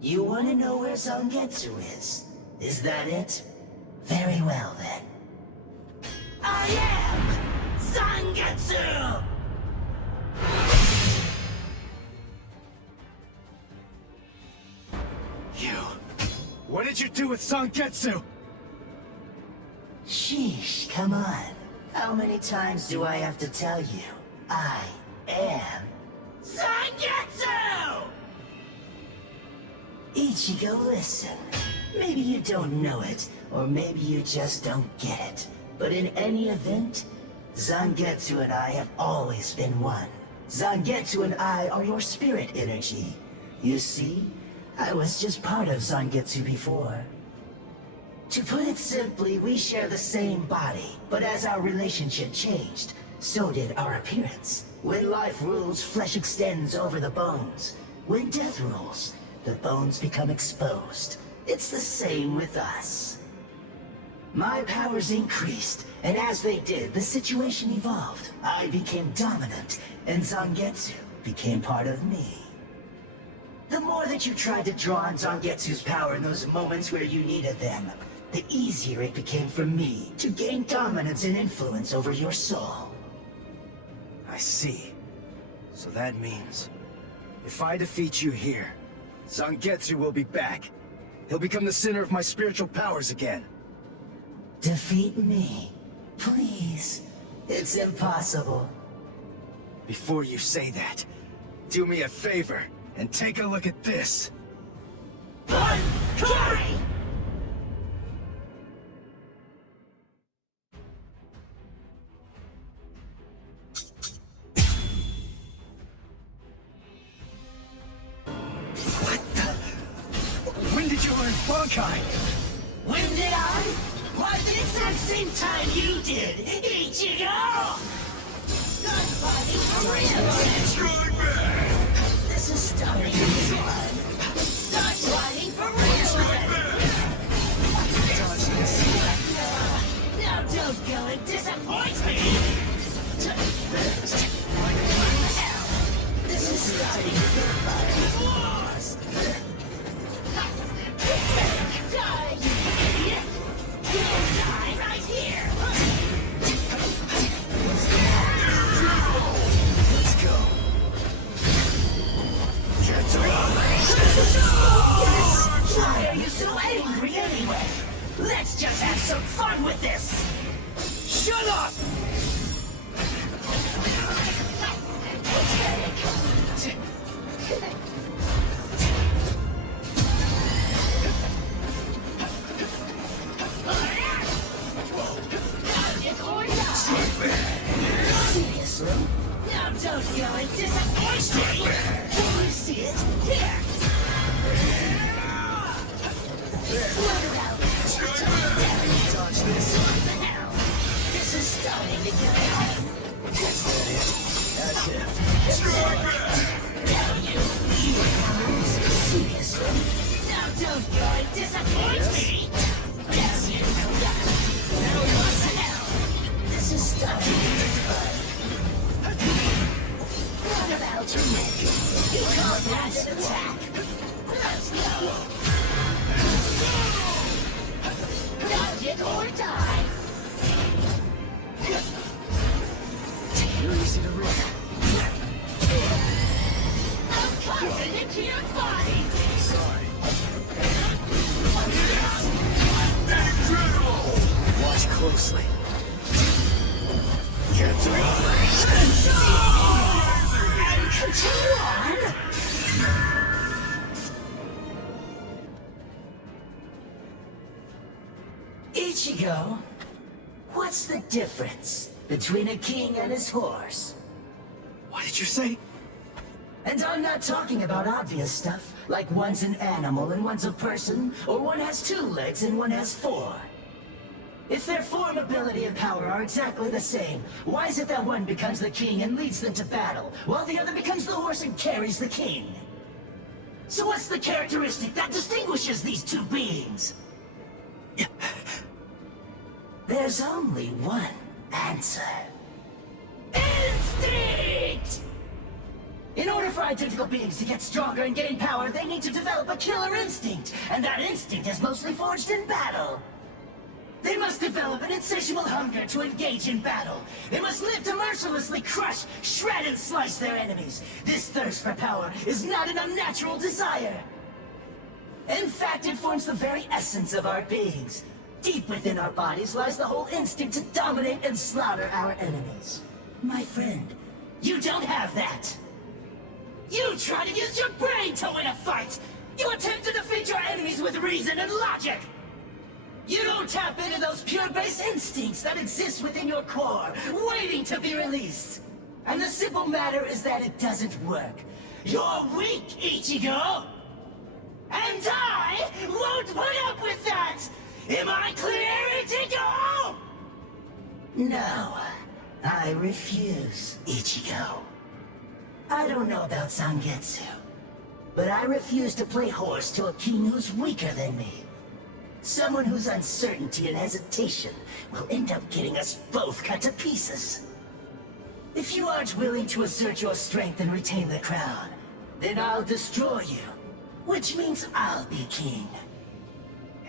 You want to know where Zangetsu is? Is that it? Very well then. I am Zangetsu! What did you do with Zangetsu? Sheesh, come on. How many times do I have to tell you? I am Zangetsu! Ichigo, listen. Maybe you don't know it, or maybe you just don't get it. But in any event, Zangetsu and I have always been one. Zangetsu and I are your spirit energy. You see, I was just part of Zangetsu before. To put it simply, we share the same body, but as our relationship changed, so did our appearance. When life rules, flesh extends over the bones. When death rules, the bones become exposed. It's the same with us. My powers increased, and as they did, the situation evolved. I became dominant, and Zangetsu became part of me. The more that you tried to draw on Zangetsu's power in those moments where you needed them, the easier it became for me to gain dominance and influence over your soul. I see. So that means, if I defeat you here, Zangetsu will be back. He'll become the center of my spiritual powers again. Defeat me, please. It's impossible. Before you say that, do me a favor and take a look at this. Bankai! When did you learn Bankai? When did I? Why, the exact same time you did, Ichigo! Strike back! This is starting to be fun. Start sliding for real! Strike back! Now don't go and disappoint me! This is starting to be fun. Die, you idiot! You'll die right here! Let's go. Yes! Why are you so angry anyway? Let's just have some fun with this! Shut up! Seriously? Now don't go and disappoint me! Can you see it? Here! What about dodge this? What the hell? This is starting to get out. That's it. Now you comes. Seriously? Now don't go and disappoint me! Yes, you know that. Now what the hell? This is starting to get fun. What about you? You call that an attack? Let's go! Dodge it or die! You're easy to read. I'm coming into your body! Sorry. Watch closely. And continue on! Ichigo, what's the difference between a king and his horse? What did you say? And I'm not talking about obvious stuff, like one's an animal and one's a person, or one has 2 legs and one has 4. If their form, ability, and power are exactly the same, why is it that one becomes the king and leads them to battle, while the other becomes the horse and carries the king? So what's the characteristic that distinguishes these 2 beings? There's only one answer. Instinct! In order for identical beings to get stronger and gain power, they need to develop a killer instinct, and that instinct is mostly forged in battle. They must develop an insatiable hunger to engage in battle. They must live to mercilessly crush, shred, and slice their enemies. This thirst for power is not an unnatural desire. In fact, it forms the very essence of our beings. Deep within our bodies lies the whole instinct to dominate and slaughter our enemies. My friend, you don't have that. You try to use your brain to win a fight. You attempt to defeat your enemies with reason and logic. You don't tap into those pure base instincts that exist within your core, waiting to be released. And the simple matter is that it doesn't work. You're weak, Ichigo! And I won't put up with that! Am I clear, Ichigo? No, I refuse, Ichigo. I don't know about Zangetsu, but I refuse to play horse to a king who's weaker than me. Someone whose uncertainty and hesitation will end up getting us both cut to pieces. If you aren't willing to assert your strength and retain the crown, then I'll destroy you, which means I'll be king.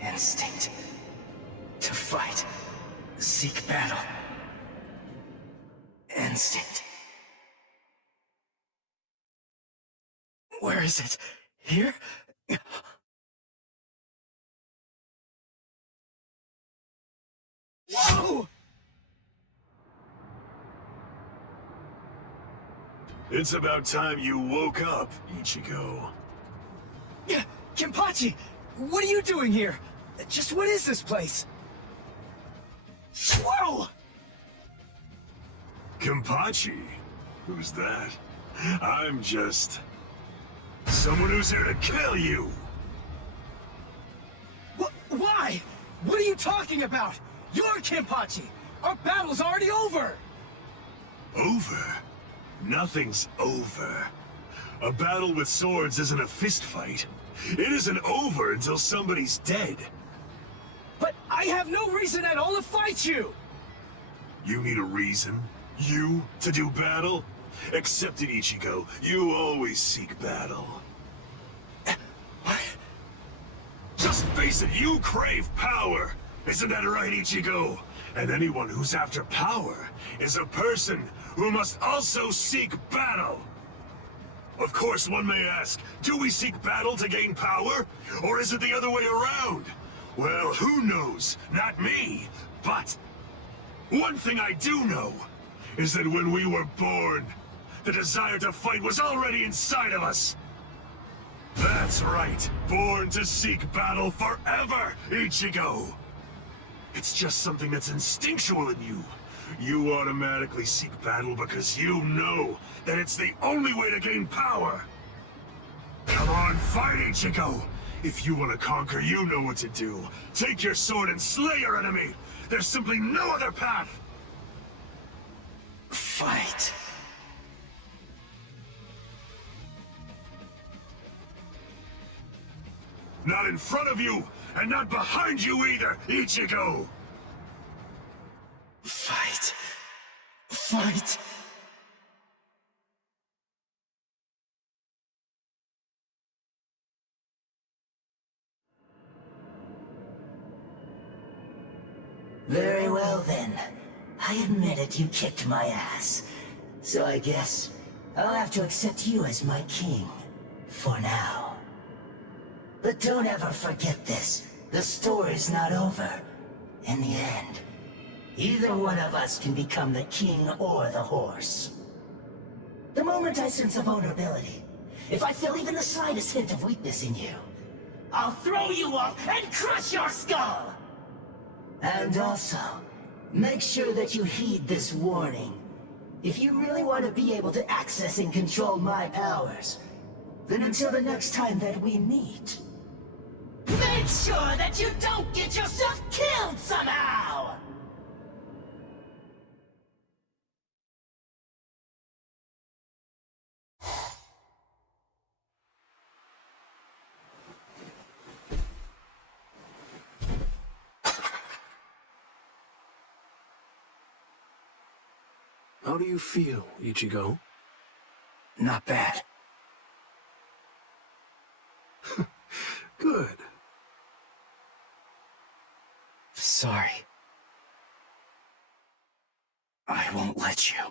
Instinct. To fight. Seek battle. Instinct. Where is it? Here? Whoa! It's about time you woke up, Ichigo. Kenpachi! What are you doing here? Just what is this place? Whoa! Kenpachi? Who's that? I'm just... someone who's here to kill you! Why? What are you talking about? You're Kenpachi! Our battle's already over! Over? Nothing's over. A battle with swords isn't a fist fight. It isn't over until somebody's dead. But I have no reason at all to fight you! You need a reason? You? To do battle? Accept it, Ichigo. You always seek battle. Just face it, you crave power! Isn't that right, Ichigo? And anyone who's after power is a person who must also seek battle! Of course, one may ask, do we seek battle to gain power? Or is it the other way around? Well, who knows? Not me. But one thing I do know is that when we were born, the desire to fight was already inside of us. That's right. Born to seek battle forever, Ichigo. It's just something that's instinctual in you. You automatically seek battle because you know that it's the only way to gain power. Come on, fight, Ichigo! If you want to conquer, you know what to do. Take your sword and slay your enemy! There's simply no other path! Fight. Not in front of you, and not behind you either, Ichigo! Fight. Fight. Very well then. I admit it, you kicked my ass. So I guess I'll have to accept you as my king. For now. But don't ever forget this. The story's not over. In the end, either one of us can become the king or the horse. The moment I sense a vulnerability, if I feel even the slightest hint of weakness in you, I'll throw you off and crush your skull! And also, make sure that you heed this warning. If you really want to be able to access and control my powers, then until the next time that we meet, make sure that you don't get yourself killed somehow! How do you feel, Ichigo? Not bad. Good. Sorry. I won't let you.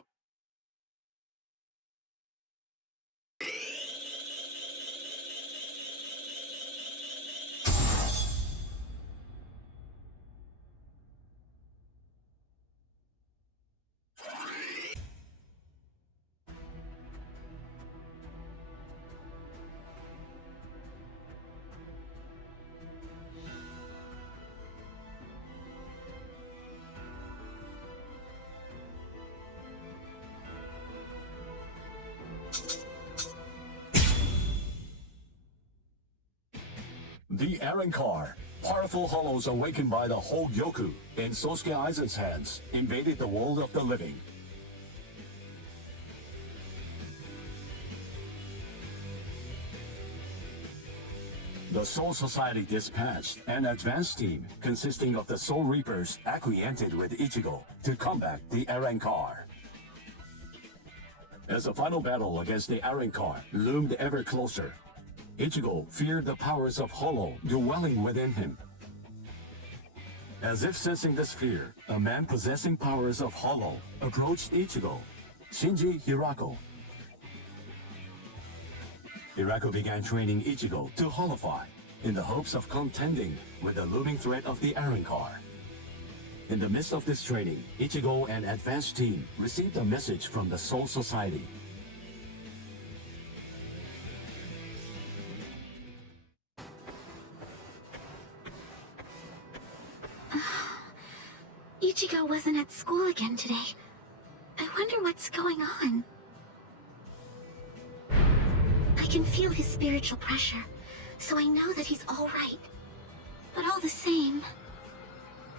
The Aaron Car, powerful hollows awakened by the Hogyoku in Sosuke Aizen's hands, invaded the world of the living. The Soul Society dispatched an advance team consisting of the Soul Reapers acquainted with Ichigo to combat the Aaron Car. As the final battle against the Aaron Car loomed ever closer, Ichigo feared the powers of Hollow dwelling within him. As if sensing this fear, a man possessing powers of Hollow approached Ichigo, Shinji Hirako. Hirako began training Ichigo to Hollowfy in the hopes of contending with the looming threat of the Aaron Car. In the midst of this training, Ichigo and advance team received a message from the Soul Society. Ichigo wasn't at school again today. I wonder what's going on. I can feel his spiritual pressure, so I know that he's all right. But all the same,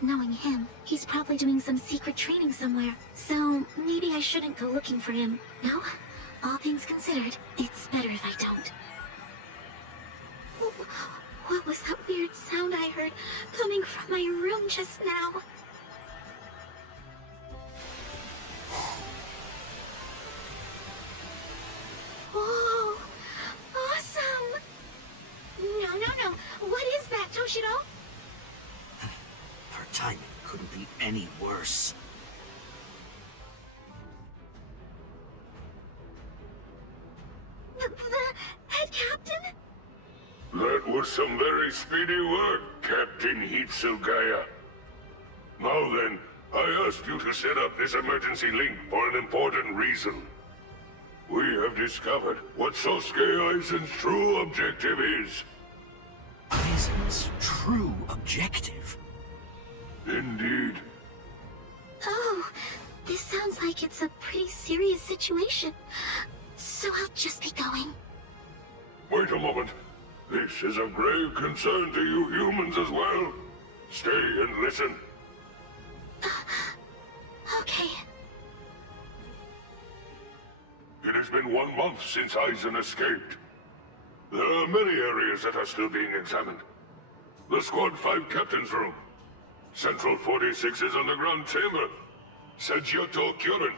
Knowing him, he's probably doing some secret training somewhere. So maybe I shouldn't go looking for him. No? All things considered, it's better if I don't. What was that weird sound I heard coming from my room just now? Whoa! Awesome! No. What is that, Toshiro? Her timing couldn't be any worse. The head captain? That was some very speedy work, Captain Hitsugaya. Now then, I asked you to set up this emergency link for an important reason. We have discovered what Sosuke Aizen's true objective is. Aizen's true objective? Indeed. Oh, this sounds like it's a pretty serious situation. So I'll just be going. Wait a moment. This is of grave concern to you humans as well. Stay and listen. Okay. It has been 1 month since Aizen escaped. There are many areas that are still being examined. The Squad 5 Captain's Room, Central 46's underground chamber, Senjutto Kyurin,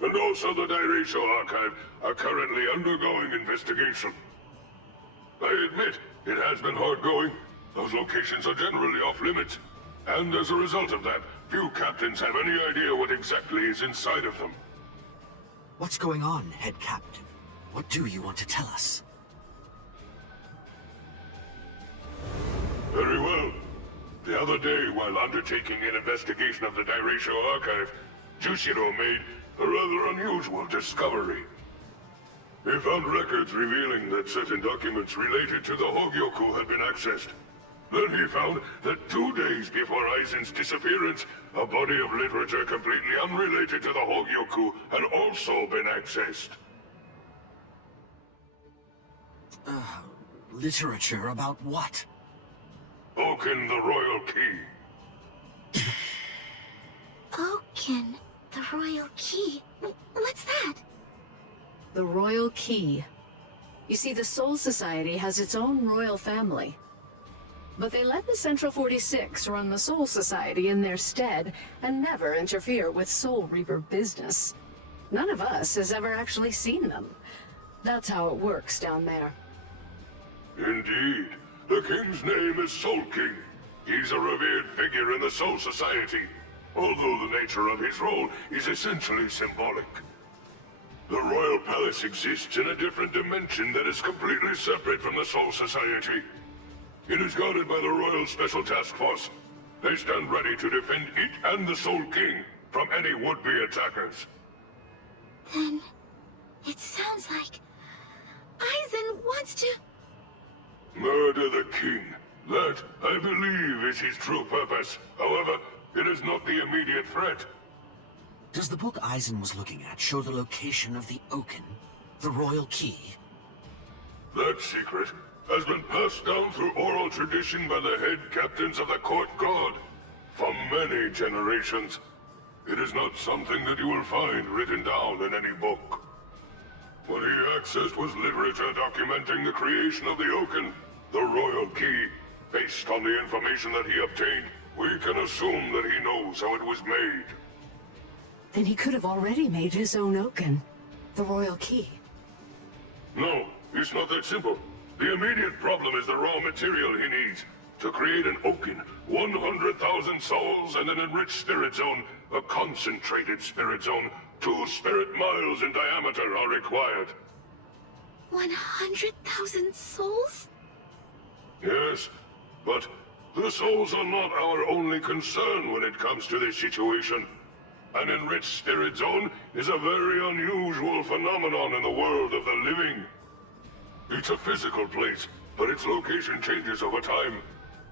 and also the Daireisho Archive are currently undergoing investigation. I admit, it has been hard going. Those locations are generally off limits. And as a result of that, few captains have any idea what exactly is inside of them. What's going on, Head Captain? What do you want to tell us? Very well. The other day, while undertaking an investigation of the Daireisho Archive, Jushiro made a rather unusual discovery. He found records revealing that certain documents related to the Hogyoku had been accessed. Then he found that 2 days before Aizen's disappearance, a body of literature completely unrelated to the Hogyoku had also been accessed. Literature about what? Oken, the Royal Key. Oken, the Royal Key. What's that? The Royal Key. You see, the Soul Society has its own royal family. But they let the Central 46 run the Soul Society in their stead and never interfere with Soul Reaper business. None of us has ever actually seen them. That's how it works down there. Indeed. The King's name is Soul King. He's a revered figure in the Soul Society, although the nature of his role is essentially symbolic. The Royal Palace exists in a different dimension that is completely separate from the Soul Society. It is guarded by the Royal Special Task Force. They stand ready to defend it and the Soul King from any would-be attackers. Then, it sounds like Aizen wants to... Murder the King. That, I believe, is his true purpose. However, it is not the immediate threat. Does the book Aizen was looking at show the location of the Oken, the Royal Key? That secret has been passed down through oral tradition by the head captains of the Court Guard for many generations. It is not something that you will find written down in any book. What he accessed was literature documenting the creation of the Oken, the Royal Key. Based on the information that he obtained, we can assume that he knows how it was made. Then he could have already made his own Oken, the Royal Key. No, it's not that simple. The immediate problem is the raw material he needs. To create an Oken, 100,000 souls and an enriched spirit zone, a concentrated spirit zone, 2 spirit miles in diameter are required. 100,000 souls? Yes, but the souls are not our only concern when it comes to this situation. An enriched spirit zone is a very unusual phenomenon in the world of the living. It's a physical place, but its location changes over time.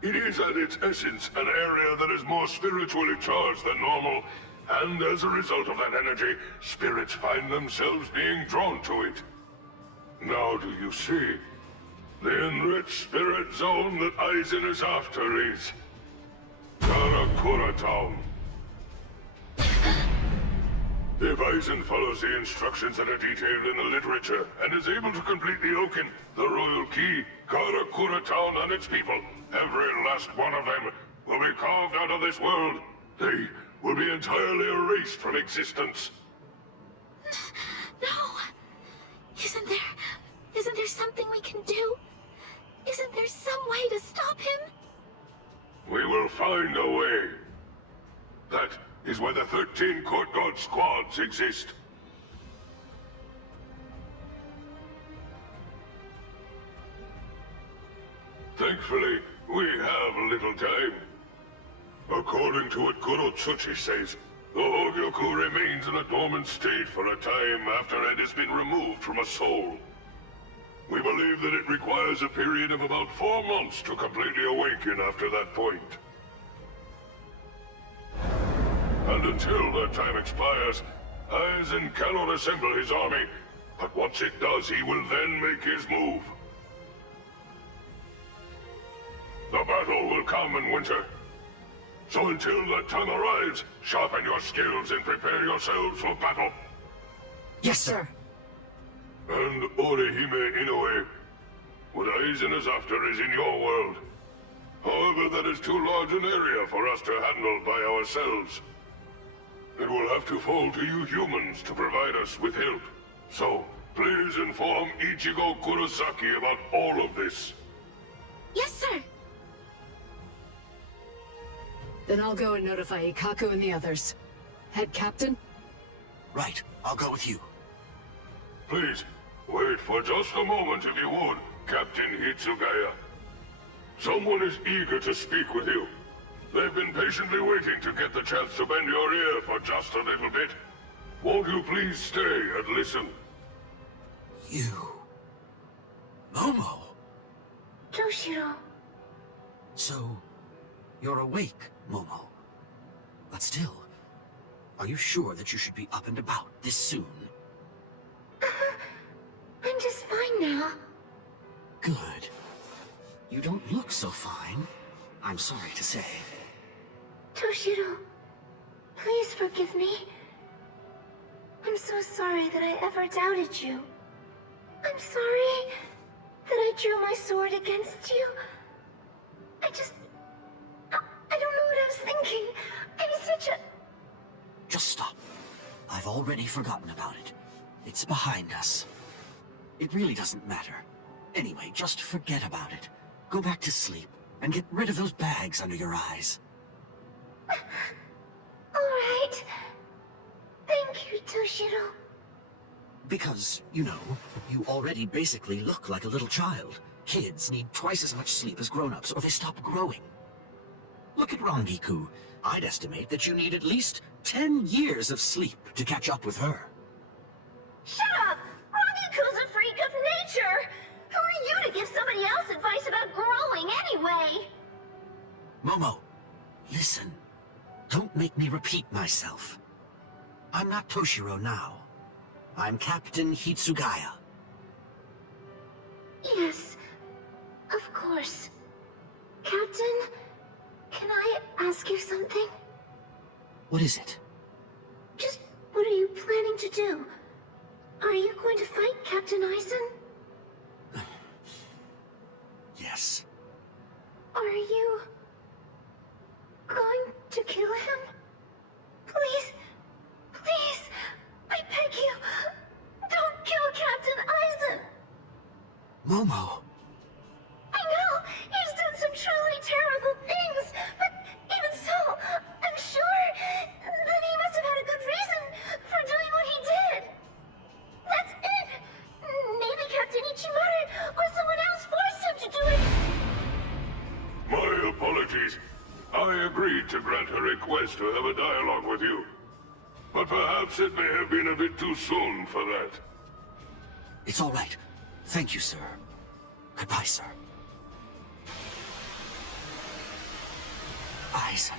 It is at its essence an area that is more spiritually charged than normal, and as a result of that energy, spirits find themselves being drawn to it. Now do you see? The enriched spirit zone that Aizen is after is... Karakura. Karakura Town. If Aizen follows the instructions that are detailed in the literature and is able to complete the Oaken, the Royal Key, Karakura Town and its people, every last one of them will be carved out of this world. They will be entirely erased from existence. No! Isn't there something we can do? Isn't there some way to stop him? We will find a way. That is why the 13 Court Guard squads exist. Thankfully, we have little time. According to what Kurotsuchi says, the Hogyoku remains in a dormant state for a time after it has been removed from a soul. We believe that it requires a period of about 4 months to completely awaken after that point. And until that time expires, Aizen cannot assemble his army, but once it does, he will then make his move. The battle will come in winter. So until that time arrives, sharpen your skills and prepare yourselves for battle. Yes, sir. And Orihime Inoue, what Aizen is after is in your world. However, that is too large an area for us to handle by ourselves. It will have to fall to you humans to provide us with help. So, please inform Ichigo Kurosaki about all of this. Yes, sir. Then I'll go and notify Ikaku and the others. Head captain? Right, I'll go with you. Please, wait for just a moment if you would, Captain Hitsugaya. Someone is eager to speak with you. They've been patiently waiting to get the chance to bend your ear for just a little bit. Won't you please stay and listen? You... Momo! Toshiro. So, you're awake, Momo. But still, are you sure that you should be up and about this soon? I'm just fine now. Good. You don't look so fine, I'm sorry to say. Toshiro, please forgive me. I'm so sorry that I ever doubted you. I'm sorry that I drew my sword against you. I don't know what I was thinking. I'm such a... Just stop. I've already forgotten about it. It's behind us. It really doesn't matter. Anyway, just forget about it. Go back to sleep, and get rid of those bags under your eyes. Alright. Thank you, Toshiro. Because, you know, you already basically look like a little child. Kids need twice as much sleep as grown-ups, or they stop growing. Look at Rangiku. I'd estimate that you need at least 10 years of sleep to catch up with her. Shut up! Rangiku's a freak of nature! Who are you to give somebody else advice about growing anyway? Momo, listen. Don't make me repeat myself. I'm not Toshiro now. I'm Captain Hitsugaya. Yes, of course. Captain, can I ask you something? What is it? Just what are you planning to do? Are you going to fight Captain Aizen? Yes. Are you going to kill him? Please, please, I beg you, don't kill Captain Aizen! Momo! I know, he's done some truly terrible things, but even so, I'm sure that he must have had a good reason for doing what he did. That's it! Maybe Captain Ichimari or someone else forced him to do it! My apologies. I agreed to grant her request to have a dialogue with you. But perhaps it may have been a bit too soon for that. It's all right. Thank you, sir. Goodbye, sir. Aizen.